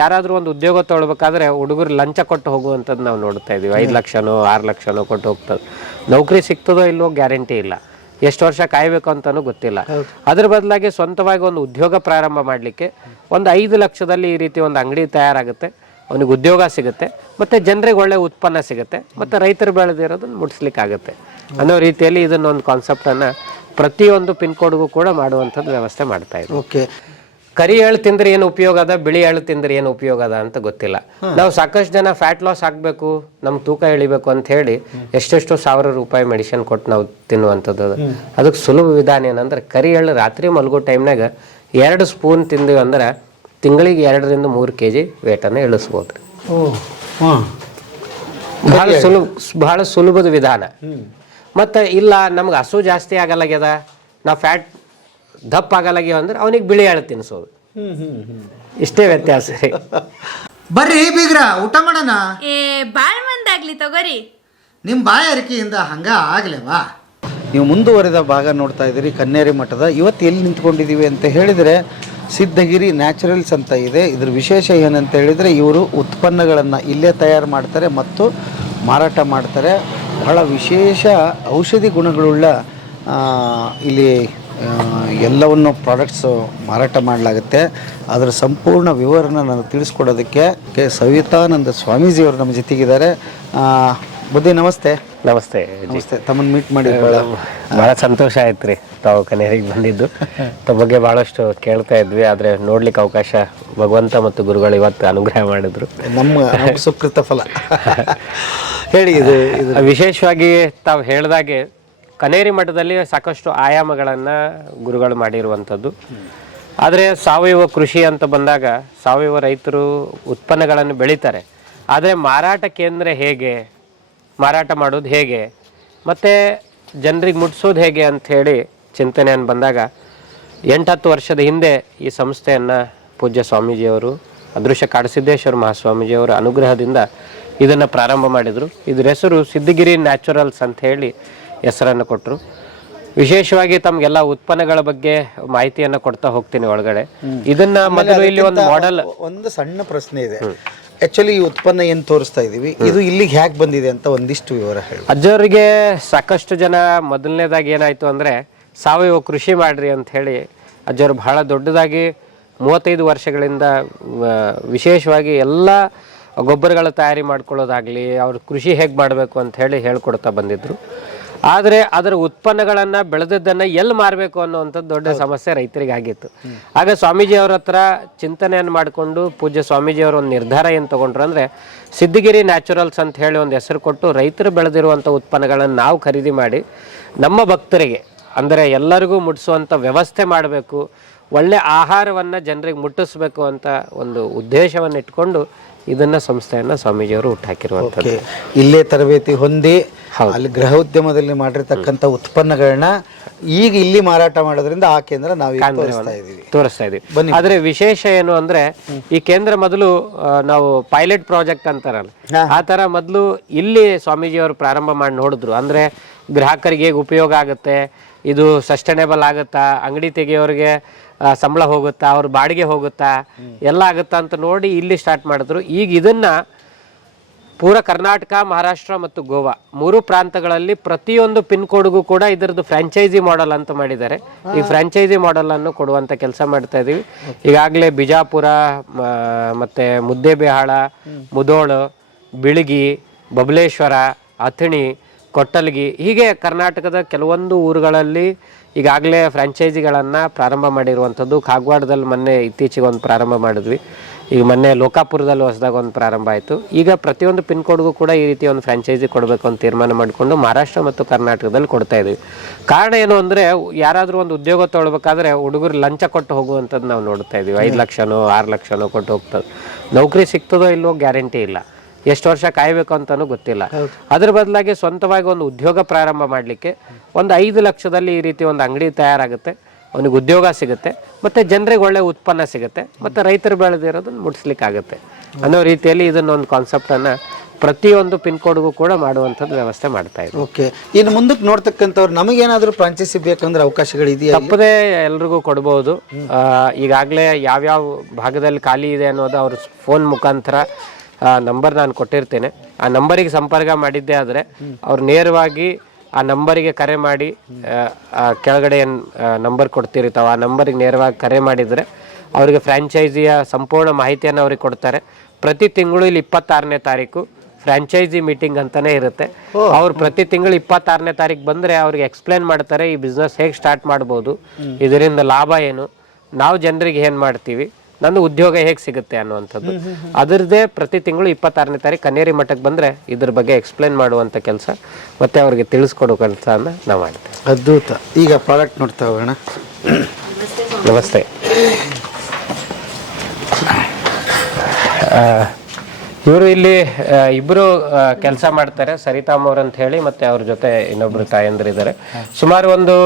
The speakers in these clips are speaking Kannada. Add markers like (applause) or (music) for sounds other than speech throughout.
ಯಾರಾದ್ರೂ ಒಂದು ಉದ್ಯೋಗ ತೊಗೊಳ್ಬೇಕಾದ್ರೆ ಹುಡುಗರು ಲಂಚ ಕೊಟ್ಟು ಹೋಗುವಂಥದ್ದು ನಾವು ನೋಡ್ತಾ ಇದೀವಿ. ಐದು ಲಕ್ಷನೋ ಆರು ಲಕ್ಷನೋ ಕೊಟ್ಟು ಹೋಗ್ತದೆ. ನೌಕರಿ ಸಿಗ್ತದೋ ಇಲ್ಲೋ ಗ್ಯಾರಂಟಿ ಇಲ್ಲ. ಎಷ್ಟು ವರ್ಷ ಕಾಯಬೇಕು ಅಂತಲೂ ಗೊತ್ತಿಲ್ಲ. ಅದ್ರ ಬದಲಾಗಿ ಸ್ವಂತವಾಗಿ ಒಂದು ಉದ್ಯೋಗ ಪ್ರಾರಂಭ ಮಾಡಲಿಕ್ಕೆ ಒಂದು ಐದು ಲಕ್ಷದಲ್ಲಿ ಈ ರೀತಿ ಒಂದು ಅಂಗಡಿ ತಯಾರಾಗುತ್ತೆ. ಅವನಿಗೆ ಉದ್ಯೋಗ ಸಿಗುತ್ತೆ. ಮತ್ತೆ ಜನರಿಗೆ ಒಳ್ಳೆ ಉತ್ಪನ್ನ ಸಿಗುತ್ತೆ. ಮತ್ತೆ ರೈತರು ಬೆಳೆದಿರೋದನ್ನ ಮುಟ್ಸ್ಲಿಕ್ಕಾಗುತ್ತೆ. ಅನ್ನೋ ರೀತಿಯಲ್ಲಿ ಇದನ್ನ ಒಂದು ಕಾನ್ಸೆಪ್ಟನ್ನು ಪ್ರತಿಯೊಂದು ಪಿನ್ ಕೋಡ್ಗೂ ಕೂಡ ಮಾಡುವಂಥದ್ದು ವ್ಯವಸ್ಥೆ ಮಾಡ್ತಾ ಇದ್ದೀವಿ. ಓಕೆ. ಕರಿ ಎಳ್ಳು ತಿಂದ್ರೆ ಏನು ಉಪಯೋಗ ಅದ ಬಿಳಿ ಎಳ್ಳು ತಿಂದ್ರೆ ಏನು ಉಪಯೋಗ ಅದ ಅಂತ ಗೊತ್ತಿಲ್ಲ. ನಾವು ಸಾಕಷ್ಟು ಜನ ಫ್ಯಾಟ್ ಲಾಸ್ ಆಗ್ಬೇಕು ನಮ್ ತೂಕ ಇಳಿಬೇಕು ಅಂತ ಹೇಳಿ ಎಷ್ಟೆಷ್ಟು ಸಾವಿರ ರೂಪಾಯಿ ಮೆಡಿಸಿನ್ ಕೊಟ್ಟು ನಾವು ತಿನ್ನುವಂಥದ್ದು ಅದು. ಅದಕ್ಕೆ ಸುಲಭ ವಿಧಾನ ಏನಂದ್ರೆ ಕರಿ ಎಳ್ಳು ರಾತ್ರಿ ಮಲಗೋ ಟೈಮ್ನಾಗ ಎರಡು ಸ್ಪೂನ್ ತಿಂದಿವಿ ಅಂದ್ರೆ ತಿಂಗಳಿಗೆ ಎರಡರಿಂದ ಮೂರು ಕೆ ಜಿ ವೇಟನ್ನು ಇಳಿಸ್ಬೋದು ಬಹಳ ಸುಲಭ ಬಹಳ ಸುಲಭದ ವಿಧಾನ. ಮತ್ತೆ ಇಲ್ಲ ನಮ್ಗೆ ಹಸು ಜಾಸ್ತಿ ಆಗಲ್ಲಾಗ್ಯದ. ನಾವು ಫ್ಯಾಟ್ ದಪ್ಪ ಆಗಲಾಗ್ಯಾವ ಅಂದ್ರೆ ಅವನಿಗೆ ಬಿಳಿ ಎಳ್ಳು ತಿನ್ಸೋದು ಹ್ಞೂ ಹ್ಞೂ ಹ್ಞೂ ಇಷ್ಟೇ ವ್ಯತ್ಯಾಸ ರೀ. ಬರ್ರಿ ಬೀಗ್ರ ಊಟ ಮಾಡೋಣ? ಏ ಬಾಳ್ ಮಂದಾಗ್ಲಿ ತಗೋರಿ. ನಿಮ್ಮ ಬಾಯಾರಿಕೆಯಿಂದ ಹಂಗ ಆಗ್ಲೇವಾ? ನೀವು ಮುಂದುವರೆದ ಭಾಗ ನೋಡ್ತಾ ಇದ್ದೀರಿ ಕನ್ನೇರಿ ಮಠದ. ಇವತ್ತು ಎಲ್ಲಿ ನಿಂತ್ಕೊಂಡಿದ್ದೀವಿ ಅಂತ ಹೇಳಿದರೆ ಸಿದ್ಧಗಿರಿ ನ್ಯಾಚುರಲ್ಸ್ ಅಂತ ಇದೆ. ಇದ್ರ ವಿಶೇಷ ಏನಂತ ಹೇಳಿದರೆ ಇವರು ಉತ್ಪನ್ನಗಳನ್ನು ಇಲ್ಲೇ ತಯಾರು ಮಾಡ್ತಾರೆ ಮತ್ತು ಮಾರಾಟ ಮಾಡ್ತಾರೆ. ಬಹಳ ವಿಶೇಷ ಔಷಧಿ ಗುಣಗಳುಳ್ಳ ಆ, ಇಲ್ಲಿ ಎಲ್ಲವನ್ನು ಪ್ರಾಡಕ್ಟ್ಸು ಮಾರಾಟ ಮಾಡಲಾಗುತ್ತೆ. ಅದರ ಸಂಪೂರ್ಣ ವಿವರನ ನಾನು ತಿಳಿಸ್ಕೊಡೋದಕ್ಕೆ ಕೆ. ಸವಿತಾನಂದ ಸ್ವಾಮೀಜಿಯವರು ನಮ್ಮ ಜೊತೆಗಿದ್ದಾರೆ. ಬುದ್ಧಿ ನಮಸ್ತೆ. ನಮಸ್ತೆ. ನಮಸ್ತೆ. ತಮ್ಮನ್ನು ಮೀಟ್ ಮಾಡಿ ಭಾಳ ಬಹಳ ಸಂತೋಷ ಆಯ್ತು ರೀ ತಾವು ಕನೇರಿಗೆ ಬಂದಿದ್ದು. (laughs) ತಮ್ಮ ಬಗ್ಗೆ ಭಾಳಷ್ಟು ಕೇಳ್ತಾ ಇದ್ವಿ ಆದರೆ ನೋಡ್ಲಿಕ್ಕೆ ಅವಕಾಶ ಭಗವಂತ ಮತ್ತು ಗುರುಗಳು ಇವತ್ತು ಅನುಗ್ರಹ ಮಾಡಿದ್ರು. ನಮ್ಮ (laughs) ಸುಕೃತ ಫಲ. (laughs) ಹೇಳಿ ಇದು ವಿಶೇಷವಾಗಿ ತಾವು ಹೇಳ್ದಾಗೆ ಕನೇರಿ ಮಠದಲ್ಲಿ ಸಾಕಷ್ಟು ಆಯಾಮಗಳನ್ನು ಗುರುಗಳು ಮಾಡಿರುವಂಥದ್ದು. ಆದರೆ ಸಾವಯವ ಕೃಷಿ ಅಂತ ಬಂದಾಗ ಸಾವಯವ ರೈತರು ಉತ್ಪನ್ನಗಳನ್ನು ಬೆಳೀತಾರೆ. ಆದರೆ ಮಾರಾಟ ಕೇಂದ್ರ ಹೇಗೆ? ಮಾರಾಟ ಮಾಡೋದು ಹೇಗೆ? ಮತ್ತು ಜನರಿಗೆ ಮುಟ್ಸೋದು ಹೇಗೆ ಅಂಥೇಳಿ ಚಿಂತನೆಯನ್ನು ಬಂದಾಗ ಎಂಟತ್ತು ವರ್ಷದ ಹಿಂದೆ ಈ ಸಂಸ್ಥೆಯನ್ನು ಪೂಜ್ಯ ಸ್ವಾಮೀಜಿಯವರು, ಅದೃಶ್ಯ ಕಾಡಸಿದ್ದೇಶ್ವರ ಮಹಾಸ್ವಾಮೀಜಿಯವರ ಅನುಗ್ರಹದಿಂದ ಇದನ್ನು ಪ್ರಾರಂಭ ಮಾಡಿದರು. ಇದರ ಹೆಸರು ಸಿದ್ಧಗಿರಿ ನ್ಯಾಚುರಲ್ಸ್ ಅಂತ ಹೇಳಿ ಹೆಸರನ್ನು ಕೊಟ್ಟರು. ವಿಶೇಷವಾಗಿ ತಮ್ಗೆಲ್ಲ ಉತ್ಪನ್ನಗಳ ಬಗ್ಗೆ ಮಾಹಿತಿಯನ್ನು ಕೊಡ್ತಾ ಹೋಗ್ತೀನಿ ಒಳಗಡೆ. ಇದನ್ನ ಮೊದಲು ಇಲ್ಲಿ ಒಂದು ಮಾಡಲ್ ಒಂದು ಸಣ್ಣ ಪ್ರಶ್ನೆ ಇದೆ. ಆಕ್ಚುಲಿ ಈ ಉತ್ಪನ್ನ ಏನು ತೋರಿಸ್ತಾ ಇದೀವಿ? ಇದು ಇಲ್ಲಿಗೆ ಹ್ಯಾಕ್ ಬಂದಿದೆ ಅಂತ ಒಂದಿಷ್ಟು ವಿವರ ಹೇಳಿ. ಅಜ್ಜವರಿಗೆ ಸಾಕಷ್ಟು ಜನ ಮೊದಲನೇದಾಗಿ ಏನಾಯ್ತು ಅಂದ್ರೆ ಸಾವಯವ ಕೃಷಿ ಮಾಡ್ರಿ ಅಂತ ಹೇಳಿ ಅಜ್ಜವರು ಬಹಳ ದೊಡ್ಡದಾಗಿ ಮೂವತ್ತೈದು ವರ್ಷಗಳಿಂದ ವಿಶೇಷವಾಗಿ ಎಲ್ಲ ಗೊಬ್ಬರಗಳ ತಯಾರಿ ಮಾಡ್ಕೊಳ್ಳೋದಾಗ್ಲಿ ಅವ್ರ ಕೃಷಿ ಹೇಗೆ ಮಾಡಬೇಕು ಅಂತ ಹೇಳಿ ಹೇಳ್ಕೊಡ್ತಾ ಬಂದಿದ್ರು. ಆದರೆ ಅದರ ಉತ್ಪನ್ನಗಳನ್ನು ಬೆಳೆದದ್ದನ್ನು ಎಲ್ಲಿ ಮಾರಬೇಕು ಅನ್ನುವಂಥದ್ದು ದೊಡ್ಡ ಸಮಸ್ಯೆ ರೈತರಿಗೆ ಆಗಿತ್ತು ಆಗ ಸ್ವಾಮೀಜಿ ಅವರ ಹತ್ರ ಚಿಂತನೆಯನ್ನು ಮಾಡಿಕೊಂಡು ಪೂಜ್ಯ ಸ್ವಾಮೀಜಿಯವರು ಒಂದು ನಿರ್ಧಾರ ಏನು ತಗೊಂಡ್ರು ಅಂದರೆ ಸಿದ್ಧಗಿರಿ ನ್ಯಾಚುರಲ್ಸ್ ಅಂತ ಹೇಳಿ ಒಂದು ಹೆಸರು ಕೊಟ್ಟು ರೈತರು ಬೆಳೆದಿರುವಂಥ ಉತ್ಪನ್ನಗಳನ್ನು ನಾವು ಖರೀದಿ ಮಾಡಿ ನಮ್ಮ ಭಕ್ತರಿಗೆ ಅಂದರೆ ಎಲ್ಲರಿಗೂ ಮುಟ್ಟಿಸುವಂಥ ವ್ಯವಸ್ಥೆ ಮಾಡಬೇಕು ಒಳ್ಳೆ ಆಹಾರವನ್ನು ಜನರಿಗೆ ಮುಟ್ಟಿಸ್ಬೇಕು ಅಂತ ಒಂದು ಉದ್ದೇಶವನ್ನು ಇಟ್ಕೊಂಡು ಇದನ್ನ ಸಂಸ್ಥೆಯನ್ನು ಸ್ವಾಮೀಜಿಯವರು ಹುಟ್ಟಾಕಿರುವಂಥದ್ದು ಇಲ್ಲೇ ತರಬೇತಿ ಹೊಂದಿ ಅಲ್ಲಿ ಗೃಹ ಉದ್ಯಮದಲ್ಲಿ ಮಾಡಿರ್ತಕ್ಕಂಥ ಉತ್ಪನ್ನಗಳನ್ನ ಈಗ ಇಲ್ಲಿ ಮಾರಾಟ ಮಾಡೋದ್ರಿಂದ ಆ ಕೇಂದ್ರ ನಾವು ತೋರಿಸ್ತಾ ಇದೀವಿ. ಆದ್ರೆ ವಿಶೇಷ ಏನು ಅಂದ್ರೆ ಈ ಕೇಂದ್ರ ಮೊದಲು ನಾವು ಪೈಲಟ್ ಪ್ರಾಜೆಕ್ಟ್ ಅಂತಾರಲ್ಲ ಆ ತರ ಮೊದಲು ಇಲ್ಲಿ ಸ್ವಾಮೀಜಿಯವರು ಪ್ರಾರಂಭ ಮಾಡಿ ನೋಡಿದ್ರು. ಅಂದ್ರೆ ಗ್ರಾಹಕರಿಗೆ ಹೇಗೆ ಉಪಯೋಗ ಆಗುತ್ತೆ ಇದು ಸಸ್ಟೈನೇಬಲ್ ಆಗುತ್ತಾ ಅಂಗಡಿ ತೆಗಿಯೋರಿಗೆ ಸಂಬಳ ಹೋಗುತ್ತಾ ಅವ್ರ ಬಾಡಿಗೆ ಹೋಗುತ್ತಾ ಎಲ್ಲ ಆಗುತ್ತಾ ಅಂತ ನೋಡಿ ಇಲ್ಲಿ ಸ್ಟಾರ್ಟ್ ಮಾಡಿದ್ರು. ಈಗ ಇದನ್ನ ಪೂರ ಕರ್ನಾಟಕ ಮಹಾರಾಷ್ಟ್ರ ಮತ್ತು ಗೋವಾ ಮೂರು ಪ್ರಾಂತಗಳಲ್ಲಿ ಪ್ರತಿಯೊಂದು ಪಿನ್ ಕೋಡ್ಗೂ ಕೂಡ ಇದರದ್ದು ಫ್ರಾಂಚೈಸಿ ಮಾಡೆಲ್ ಅಂತ ಮಾಡಿದ್ದಾರೆ. ಈ ಫ್ರಾಂಚೈಸಿ ಮಾಡೆಲ್ ಅನ್ನು ಕೊಡುವಂತ ಕೆಲಸ ಮಾಡ್ತಾ ಇದೀವಿ. ಈಗಾಗಲೇ ಬಿಜಾಪುರ ಮತ್ತೆ ಮುದ್ದೇಬಿಹಾಳ ಮುದೋಳು ಬಿಳಿಗಿ ಬಬಲೇಶ್ವರ ಅಥಣಿ ಕೊಟ್ಟಲ್ಗಿ ಹೀಗೆ ಕರ್ನಾಟಕದ ಕೆಲವೊಂದು ಊರುಗಳಲ್ಲಿ ಈಗಾಗಲೇ ಫ್ರಾಂಚೈಸಿಗಳನ್ನು ಪ್ರಾರಂಭ ಮಾಡಿರುವಂಥದ್ದು ಕಾಗವಾಡದಲ್ಲಿ ಮೊನ್ನೆ ಇತ್ತೀಚೆಗೆ ಒಂದು ಪ್ರಾರಂಭ ಮಾಡಿದ್ವಿ. ಈಗ ಮೊನ್ನೆ ಲೋಕಾಪುರದಲ್ಲಿ ಹೊಸದಾಗ ಒಂದು ಪ್ರಾರಂಭ ಆಯಿತು. ಈಗ ಪ್ರತಿಯೊಂದು ಪಿನ್ ಕೋಡ್ಗೂ ಕೂಡ ಈ ರೀತಿ ಒಂದು ಫ್ರಾಂಚೈಸಿ ಕೊಡಬೇಕು ಅಂತ ತೀರ್ಮಾನ ಮಾಡಿಕೊಂಡು ಮಹಾರಾಷ್ಟ್ರ ಮತ್ತು ಕರ್ನಾಟಕದಲ್ಲಿ ಕೊಡ್ತಾ ಇದ್ದೀವಿ ಕಾರಣ ಏನು ಅಂದರೆ ಯಾರಾದರೂ ಒಂದು ಉದ್ಯೋಗ ತೊಗೊಳ್ಬೇಕಾದ್ರೆ ಹುಡುಗರು ಲಂಚ ಕೊಟ್ಟು ಹೋಗುವಂಥದ್ದು ನಾವು ನೋಡ್ತಾ ಇದ್ದೀವಿ ಐದು ಲಕ್ಷನೋ, ಆರು ಲಕ್ಷನೋ ಕೊಟ್ಟು ಹೋಗ್ತದೆ. ನೌಕರಿ ಸಿಗ್ತದೋ ಇಲ್ಲವೋ ಗ್ಯಾರಂಟಿ ಇಲ್ಲ. ಎಷ್ಟು ವರ್ಷ ಕಾಯಬೇಕು ಅಂತಾನೂ ಗೊತ್ತಿಲ್ಲ. ಅದ್ರ ಬದಲಾಗಿ ಸ್ವಂತವಾಗಿ ಒಂದು ಉದ್ಯೋಗ ಪ್ರಾರಂಭ ಮಾಡಲಿಕ್ಕೆ ಒಂದು ಐದು ಲಕ್ಷದಲ್ಲಿ ಈ ರೀತಿ ಒಂದು ಅಂಗಡಿ ತಯಾರಾಗುತ್ತೆ. ಅವನಿಗೆ ಉದ್ಯೋಗ ಸಿಗುತ್ತೆ. ಮತ್ತೆ ಜನರಿಗೆ ಒಳ್ಳೆ ಉತ್ಪನ್ನ ಸಿಗುತ್ತೆ. ಮತ್ತೆ ರೈತರು ಬೆಳೆದಿರೋದನ್ನ ಮುಟ್ಸ್ಲಿಕ್ಕಾಗುತ್ತೆ. ಅನ್ನೋ ರೀತಿಯಲ್ಲಿ ಇದನ್ನ ಒಂದು ಕಾನ್ಸೆಪ್ಟನ್ನು ಪ್ರತಿಯೊಂದು ಪಿನ್ ಕೋಡ್ಗೂ ಕೂಡ ಮಾಡುವಂಥದ್ದು ವ್ಯವಸ್ಥೆ ಮಾಡ್ತಾ ಇದ್ದೀವಿ ಓಕೆ. ಇನ್ನು ಮುಂದಕ್ಕೆ ನೋಡ್ತಕ್ಕಂಥವ್ರು ನಮಗೇನಾದರೂ ಫ್ರಾಂಚೈಸಿ ಬೇಕಂದ್ರೆ ಅವಕಾಶಗಳು ಇದೆಯಾ ತಪ್ಪದೇ ಎಲ್ರಿಗೂ ಕೊಡ್ಬೋದು. ಈಗಾಗಲೇ ಯಾವ್ಯಾವ ಭಾಗದಲ್ಲಿ ಖಾಲಿ ಇದೆ ಅನ್ನೋದು ಅವ್ರ ಫೋನ್ ಮುಖಾಂತರ ನಂಬರ್ ನಾನು ಕೊಟ್ಟಿರ್ತೇನೆ. ಆ ನಂಬರಿಗೆ ಸಂಪರ್ಕ ಮಾಡಿದ್ದೇ ಆದರೆ ಅವ್ರು ನೇರವಾಗಿ ಆ ನಂಬರಿಗೆ ಕರೆ ಮಾಡಿ ಆ, ಆ ಕೆಳಗಡೆ ಏನು ನಂಬರ್ ಕೊಡ್ತಿರ್ತಾವೆ ಆ ನಂಬರಿಗೆ ನೇರವಾಗಿ ಕರೆ ಮಾಡಿದರೆ ಅವರಿಗೆ ಫ್ರ್ಯಾಂಚೈಸಿಯ ಸಂಪೂರ್ಣ ಮಾಹಿತಿಯನ್ನು ಅವ್ರಿಗೆ ಕೊಡ್ತಾರೆ. ಪ್ರತಿ ತಿಂಗಳು ಇಲ್ಲಿ ಇಪ್ಪತ್ತಾರನೇ ತಾರೀಕು ಫ್ರ್ಯಾಂಚೈಸಿ ಮೀಟಿಂಗ್ ಅಂತಾನೆ ಇರುತ್ತೆ. ಅವ್ರು ಪ್ರತಿ ತಿಂಗಳು ಇಪ್ಪತ್ತಾರನೇ ತಾರೀಕು ಬಂದರೆ ಅವ್ರಿಗೆ ಎಕ್ಸ್ಪ್ಲೇನ್ ಮಾಡ್ತಾರೆ ಈ ಬಿಸ್ನೆಸ್ ಹೇಗೆ ಸ್ಟಾರ್ಟ್ ಮಾಡ್ಬೋದು ಇದರಿಂದ ಲಾಭ ಏನು. ನಾವು ಜನರಿಗೆ ಏನು ಮಾಡ್ತೀವಿ ನಂದು ಉದ್ಯೋಗ ಹೇಗೆ ಸಿಗುತ್ತೆ ಅನ್ನುವಂಥದ್ದು. ಅದರದೇ ಪ್ರತಿ ತಿಂಗಳು ಇಪ್ಪತ್ತಾರನೇ ತಾರೀಕು ಕನ್ನೇರಿ ಮಠಕ್ಕೆ ಬಂದರೆ ಇದ್ರ ಬಗ್ಗೆ ಎಕ್ಸ್ಪ್ಲೇನ್ ಮಾಡುವಂಥ ಕೆಲಸ ಮತ್ತೆ ಅವ್ರಿಗೆ ತಿಳಿಸ್ಕೊಡೋ ಕೆಲಸನ ನಾವು ಮಾಡ್ತೇವೆ. ಅದ್ಭುತ. ಈಗ ಪ್ರಾಡಕ್ಟ್ ನೋಡ್ತಾ ಹೋಗೋಣ. ನಮಸ್ತೆ. ಇವರು ಇಲ್ಲಿ ಇಬ್ಬರು ಕೆಲಸ ಮಾಡ್ತಾರೆ ಸರಿತಾಮ್ ಅವ್ರಂತ ಅಂತ ಹೇಳಿ ಮತ್ತೆ ಅವ್ರ ಜೊತೆ ಇನ್ನೊಬ್ರು ತಾಯಂದ್ರಿದ್ದಾರೆ. ಸುಮಾರು ಒಂದು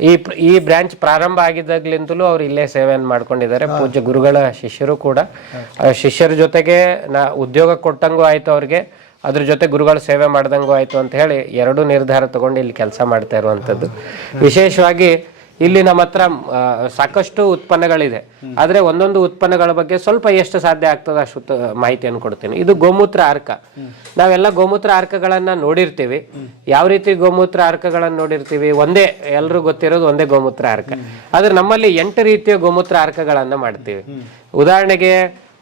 ಈ ಈ ಬ್ರಾಂಚ್ ಪ್ರಾರಂಭ ಆಗಿದ್ದಾಗ್ಲಿಂದಲೂ ಅವ್ರು ಇಲ್ಲೇ ಸೇವೆಯನ್ನು ಮಾಡ್ಕೊಂಡಿದ್ದಾರೆ. ಪೂಜ್ಯ ಗುರುಗಳ ಶಿಷ್ಯರು ಕೂಡ. ಆ, ಶಿಷ್ಯರ ಜೊತೆಗೆ ನಾ ಉದ್ಯೋಗ ಕೊಟ್ಟಂಗೂ ಆಯ್ತು ಅವ್ರಿಗೆ. ಅದ್ರ ಜೊತೆ ಗುರುಗಳ ಸೇವೆ ಮಾಡ್ದಂಗೂ ಆಯ್ತು ಅಂತ ಹೇಳಿ ಎರಡು ನಿರ್ಧಾರ ತಗೊಂಡು ಇಲ್ಲಿ ಕೆಲಸ ಮಾಡ್ತಾ ಇರುವಂಥದ್ದು. ವಿಶೇಷವಾಗಿ ಇಲ್ಲಿ ನಮ್ಮ ಹತ್ರ ಸಾಕಷ್ಟು ಉತ್ಪನ್ನಗಳಿದೆ. ಆದ್ರೆ ಒಂದೊಂದು ಉತ್ಪನ್ನಗಳ ಬಗ್ಗೆ ಸ್ವಲ್ಪ ಎಷ್ಟು ಸಾಧ್ಯ ಆಗ್ತದೆ ಅಷ್ಟು ಮಾಹಿತಿಯನ್ನು ಕೊಡ್ತೀನಿ ಇದು ಗೋಮೂತ್ರ ಅರ್ಕ ನಾವೆಲ್ಲ ಗೋಮೂತ್ರ ಅರ್ಕಗಳನ್ನ ನೋಡಿರ್ತೀವಿ. ಯಾವ ರೀತಿ ಗೋಮೂತ್ರ ಅರ್ಕಗಳನ್ನ ನೋಡಿರ್ತೀವಿ? ಒಂದೇ ಎಲ್ರೂ ಗೊತ್ತಿರೋದು ಒಂದೇ ಗೋಮೂತ್ರ ಅರ್ಕ ಆದ್ರೆ ನಮ್ಮಲ್ಲಿ ಎಂಟು ರೀತಿಯ ಗೋಮೂತ್ರ ಅರ್ಕಗಳನ್ನ ಮಾಡ್ತೀವಿ. ಉದಾಹರಣೆಗೆ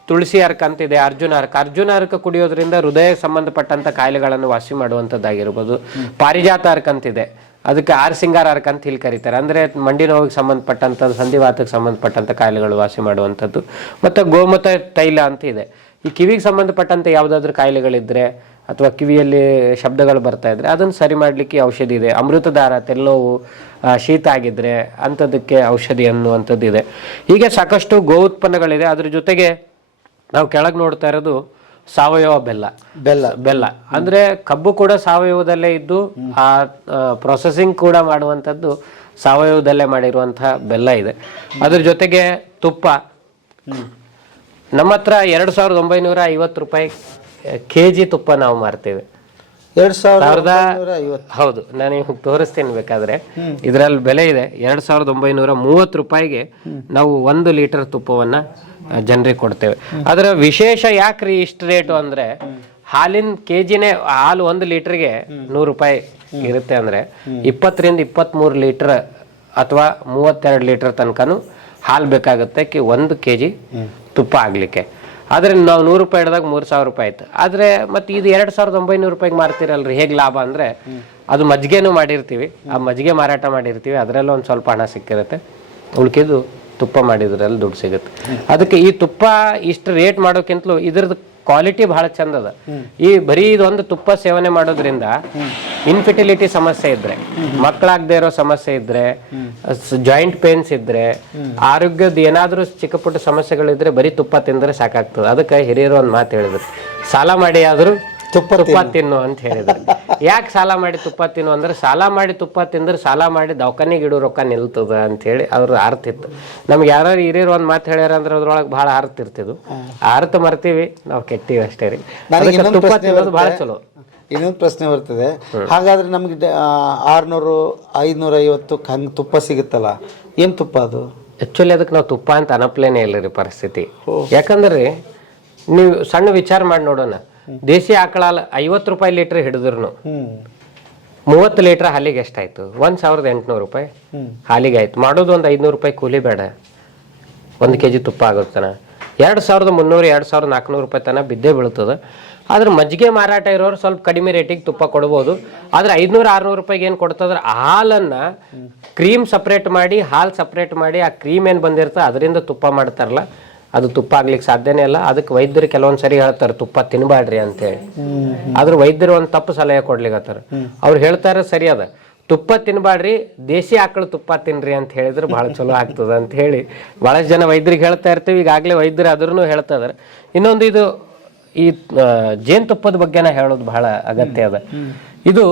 ತುಳಸಿ ಅರ್ಕ ಅಂತಿದೆ ಅರ್ಜುನ ಅರ್ಕ ಅರ್ಜುನ ಅರ್ಕ ಕುಡಿಯೋದ್ರಿಂದ ಹೃದಯ ಸಂಬಂಧಪಟ್ಟಂತ ಕಾಯಿಲೆಗಳನ್ನು ವಾಸಿ ಮಾಡುವಂತದ್ದಾಗಿರ್ಬೋದು. ಪಾರಿಜಾತ ಅರ್ಕ ಅಂತಿದೆ. ಅದಕ್ಕೆ ಆರ್ ಸಿಂಗಾರ ಅರ್ಕ ಅಂತ ಇಲ್ಲಿ ಕರೀತಾರೆ. ಅಂದ್ರೆ ಮಂಡಿ ನೋವಿಗೆ ಸಂಬಂಧಪಟ್ಟಂತ ಸಂಧಿವಾತಕ್ಕೆ ಸಂಬಂಧಪಟ್ಟಂತ ಕಾಯಿಲೆಗಳು ವಾಸಿ ಮಾಡುವಂಥದ್ದು. ಮತ್ತೆ ಗೋಮತ ತೈಲ ಅಂತ ಇದೆ. ಈ ಕಿವಿಗೆ ಸಂಬಂಧಪಟ್ಟಂತೆ ಯಾವುದಾದ್ರೂ ಕಾಯಿಲೆಗಳಿದ್ರೆ ಅಥವಾ ಕಿವಿಯಲ್ಲಿ ಶಬ್ದಗಳು ಬರ್ತಾ ಇದ್ರೆ ಅದನ್ನು ಸರಿ ಮಾಡಲಿಕ್ಕೆ ಔಷಧಿ ಇದೆ. ಅಮೃತದಾರ ತೆಲ್ಲೋವು ಶೀತ ಆಗಿದ್ರೆ ಅಂಥದ್ದಕ್ಕೆ ಔಷಧಿ ಅನ್ನುವಂಥದ್ದು ಇದೆ. ಹೀಗೆ ಸಾಕಷ್ಟು ಗೋ ಉತ್ಪನ್ನಗಳಿದೆ. ಅದ್ರ ಜೊತೆಗೆ ನಾವು ಕೆಳಗೆ ನೋಡ್ತಾ ಇರೋದು ಸಾವಯವ ಬೆಲ್ಲ. ಬೆಲ್ಲ. ಬೆಲ್ಲ. ಅಂದ್ರೆ ಕಬ್ಬು ಕೂಡ ಸಾವಯವದಲ್ಲೇ ಇದ್ದು ಆ ಪ್ರೊಸೆಸಿಂಗ್ ಕೂಡ ಮಾಡುವಂಥದ್ದು ಸಾವಯವದಲ್ಲೇ ಮಾಡಿರುವಂತಹ ಬೆಲ್ಲ ಇದೆ. ಅದ್ರ ಜೊತೆಗೆ ತುಪ್ಪ. ನಮ್ಮ ಹತ್ರ ಎರಡು ಸಾವಿರದ ಒಂಬೈನೂರ ಐವತ್ತು ರೂಪಾಯಿ ಕೆ ಜಿ ತುಪ್ಪ ನಾವು ಮಾರ್ತೇವೆ. ಎರಡು ಸಾವಿರದ ಹೌದು ನಾನು ನಿಮ್ಗೆ ತೋರಿಸ್ತೀನಿ ಬೇಕಾದ್ರೆ. ಇದರಲ್ಲಿ ಬೆಲೆ ಇದೆ. ಎರಡ್ ಸಾವಿರದ ಒಂಬೈನೂರ ಮೂವತ್ತು ರೂಪಾಯಿಗೆ ನಾವು ಒಂದು ಲೀಟರ್ ತುಪ್ಪವನ್ನ ಜನರಿಗೆ ಕೊಡ್ತೇವೆ. ಅದರ ವಿಶೇಷ ಯಾಕ್ರಿ ಇಷ್ಟು ರೇಟು ಅಂದ್ರೆ ಹಾಲಿನ ಕೆಜಿನೇ ಹಾಲು ಒಂದು ಲೀಟರ್ಗೆ ನೂರು ರೂಪಾಯಿ ಇರುತ್ತೆ ಅಂದ್ರೆ ಇಪ್ಪತ್ತರಿಂದ ಇಪ್ಪತ್ತ್ಮೂರು ಲೀಟರ್ ಅಥವಾ ಮೂವತ್ತೆರಡು ಲೀಟರ್ ತನಕನೂ ಹಾಲು ಬೇಕಾಗುತ್ತೆ ಕಿ ಒಂದು ಕೆ ಜಿ ತುಪ್ಪ ಆಗ್ಲಿಕ್ಕೆ. ಆದ್ರೆ ನಾವು ನೂರು ರೂಪಾಯಿ ಹಿಡಿದಾಗ ಮೂರು ಸಾವಿರ ರೂಪಾಯಿ ಆಯ್ತು. ಆದ್ರೆ ಮತ್ತೆ ಇದು ಎರಡು ಸಾವಿರದ ಒಂಬೈನೂರು ರೂಪಾಯಿಗೆ ಮಾರ್ತಿರಲ್ರಿ, ಹೇಗೆ ಲಾಭ ಅಂದ್ರೆ ಅದು ಮಜ್ಜಿಗೆನೂ ಮಾಡಿರ್ತೀವಿ. ಆ ಮಜ್ಜಿಗೆ ಮಾರಾಟ ಮಾಡಿರ್ತೀವಿ. ಅದರಲ್ಲೂ ಒಂದು ಸ್ವಲ್ಪ ಹಣ ಸಿಕ್ಕಿರುತ್ತೆ. ಉಳ್ಕಿದ್ದು ತುಪ್ಪ ಮಾಡಿದ್ರಲ್ಲಿ ದುಡ್ಡು ಸಿಗುತ್ತೆ. ಅದಕ್ಕೆ ಈ ತುಪ್ಪ ಇಷ್ಟು ರೇಟ್ ಮಾಡೋಕ್ಕಿಂತಲೂ ಇದ್ರದ್ದು ಕ್ವಾಲಿಟಿ ಬಹಳ ಚಂದ ಅದ. ಈ ಬರೀ ಇದೊಂದು ತುಪ್ಪ ಸೇವನೆ ಮಾಡೋದ್ರಿಂದ ಇನ್ಫಿಟಿಲಿಟಿ ಸಮಸ್ಯೆ ಇದ್ರೆ, ಮಕ್ಕಳಾಗದೇ ಇರೋ ಸಮಸ್ಯೆ ಇದ್ರೆ ಜಾಯಿಂಟ್ ಪೇನ್ಸ್ ಇದ್ರೆ, ಆರೋಗ್ಯದ ಏನಾದರೂ ಚಿಕ್ಕ ಪುಟ್ಟ ಸಮಸ್ಯೆಗಳಿದ್ರೆ ಬರೀ ತುಪ್ಪ ತಿಂದ್ರೆ ಸಾಕಾಗ್ತದೆ. ಅದಕ್ಕೆ ಹಿರಿಯರು ಒಂದು ಮಾತು ಹೇಳಿದ್ರು. ಸಾಲ ಮಾಡಿ ಆದ್ರೂ ತುಪ್ಪ ತುಪ್ಪ ತಿನ್ನು. ಅಂತ ಹೇಳಿದ್ರು. ಯಾಕೆ ಸಾಲ ಮಾಡಿ ತುಪ್ಪ ತಿನ್ನು ಅಂದ್ರೆ ಸಾಲ ಮಾಡಿ ತುಪ್ಪ ತಿಂದ್ರೆ ಸಾಲ ಮಾಡಿ ದವಾಖಾನಿಗೆ ಇಡೋ ರೊಕ್ಕ ನಿಲ್ತದ ಅಂತ ಹೇಳಿ ಅವ್ರ ಅರ್ಥ ಇತ್ತು. ನಮ್ಗೆ ಯಾರು ಹಿರಿಯರು ಒಂದು ಮಾತು ಹೇಳ್ಯಾರ ಅಂದ್ರೆ ಅದ್ರೊಳಗೆ ಬಹಳ ಅರ್ಥ ಇರ್ತಿದ್ವು. ಅರ್ಥ ಮರ್ತೀವಿ ನಾವು ಕೆಟ್ಟಿವಿ ಅಷ್ಟೇ ರೀ. ತುಪ್ಪ ಪ್ರಶ್ನೆ ತಿನ್ನೋದು ಬಹಳ ಬರುತ್ತೆ. ಚಲೋ. ಇನ್ನೊಂದು ಪ್ರಶ್ನೆ ಬರ್ತದೆ. ಹಾಗಾದ್ರೆ ನಮಗೆ ಆರ್ನೂರು ಐನೂರ ಐವತ್ತು ಹಂಗೆ ತುಪ್ಪ ಸಿಗುತ್ತಲ್ಲ? ಏನು ತುಪ್ಪ ಅದು? ಆಕ್ಚುಲಿ ಅದಕ್ಕೆ ನಾವು ತುಪ್ಪ ಅಂತ ಅನಪ್ಲೇನೆ ಇಲ್ಲ ರೀ ಪರಿಸ್ಥಿತಿ ಯಾಕಂದ್ರೆ ನೀವು ಸಣ್ಣ ವಿಚಾರ ಮಾಡಿ ನೋಡೋಣ. ದೇಸಿ ಆಕಳ ಐವತ್ತು ರೂಪಾಯಿ ಲೀಟರ್ ಹಿಡಿದ್ರು ಮೂವತ್ತು ಲೀಟರ್ ಹಾಲಿಗೆ ಎಷ್ಟಾಯ್ತು? ಒಂದ್ ಸಾವಿರದ ಎಂಟುನೂರು ರೂಪಾಯಿ. ಹಾಲಿಗೆ ಆಯ್ತು. ಮಾಡೋದು ಒಂದು ಐದ್ನೂರು ರೂಪಾಯಿ ಕೂಲಿ ಬೇಡ. ಒಂದು ಕೆ ಜಿ ತುಪ್ಪ ಆಗುತ್ತಾನ ಎರಡು ಸಾವಿರದ ಮುನ್ನೂರು ಎರಡು ಸಾವಿರದ ನಾಲ್ಕುನೂರು ರೂಪಾಯಿ ತನಕ ಬಿದ್ದೇ ಬೀಳ್ತದೆ. ಆದ್ರೆ ಮಜ್ಜಿಗೆ ಮಾರಾಟ ಇರೋರು ಸ್ವಲ್ಪ ಕಡಿಮೆ ರೇಟಿಗೆ ತುಪ್ಪ ಕೊಡ್ಬೋದು. ಆದ್ರೆ ಐದ್ನೂರು ಆರ್ನೂರು ರೂಪಾಯಿಗೆ ಏನು ಕೊಡ್ತದ್ರೆ? ಹಾಲನ್ನ ಕ್ರೀಮ್ ಸಪ್ರೇಟ್ ಮಾಡಿ ಹಾಲು ಸಪ್ರೇಟ್ ಮಾಡಿ ಆ ಕ್ರೀಮ್ ಏನು ಬಂದಿರ್ತದೆ ಅದರಿಂದ ತುಪ್ಪ ಮಾಡ್ತಾರಲ್ಲ. ಅದು ತುಪ್ಪ ಆಗ್ಲಿಕ್ಕೆ ಸಾಧ್ಯನೇ ಇಲ್ಲ. ಅದಕ್ಕೆ ವೈದ್ಯರು ಕೆಲವೊಂದು ಸರಿ ಹೇಳ್ತಾರೆ, ತುಪ್ಪ ತಿನ್ಬಾಡ್ರಿ ಅಂತೇಳಿ. ಆದ್ರೆ ವೈದ್ಯರು ಒಂದು ತಪ್ಪು ಸಲಹೆ ಕೊಡ್ಲಿಕತ್ತಾರ. ಅವ್ರು ಹೇಳ್ತಾರೆ ಸರಿ ಅದ. ತುಪ್ಪ ತಿನ್ಬಾಡ್ರಿ ದೇಸಿ ಆಕಳು ತುಪ್ಪ ತಿನ್ರಿ ಅಂತ ಹೇಳಿದ್ರೆ ಬಹಳ ಚಲೋ ಆಗ್ತದ ಅಂತ ಹೇಳಿ ಬಹಳಷ್ಟು ಜನ ವೈದ್ಯರಿಗೆ ಹೇಳ್ತಾ ಇರ್ತೀವಿ. ಈಗಾಗಲೇ ವೈದ್ಯರು ಅದ್ರೂ ಹೇಳ್ತಾ ಇದಾರೆ. ಇನ್ನೊಂದು ಇದು, ಈ ಜೇನುತುಪ್ಪದ ಬಗ್ಗೆನ ಹೇಳೋದು ಬಹಳ ಅಗತ್ಯ ಅದ. ಇದು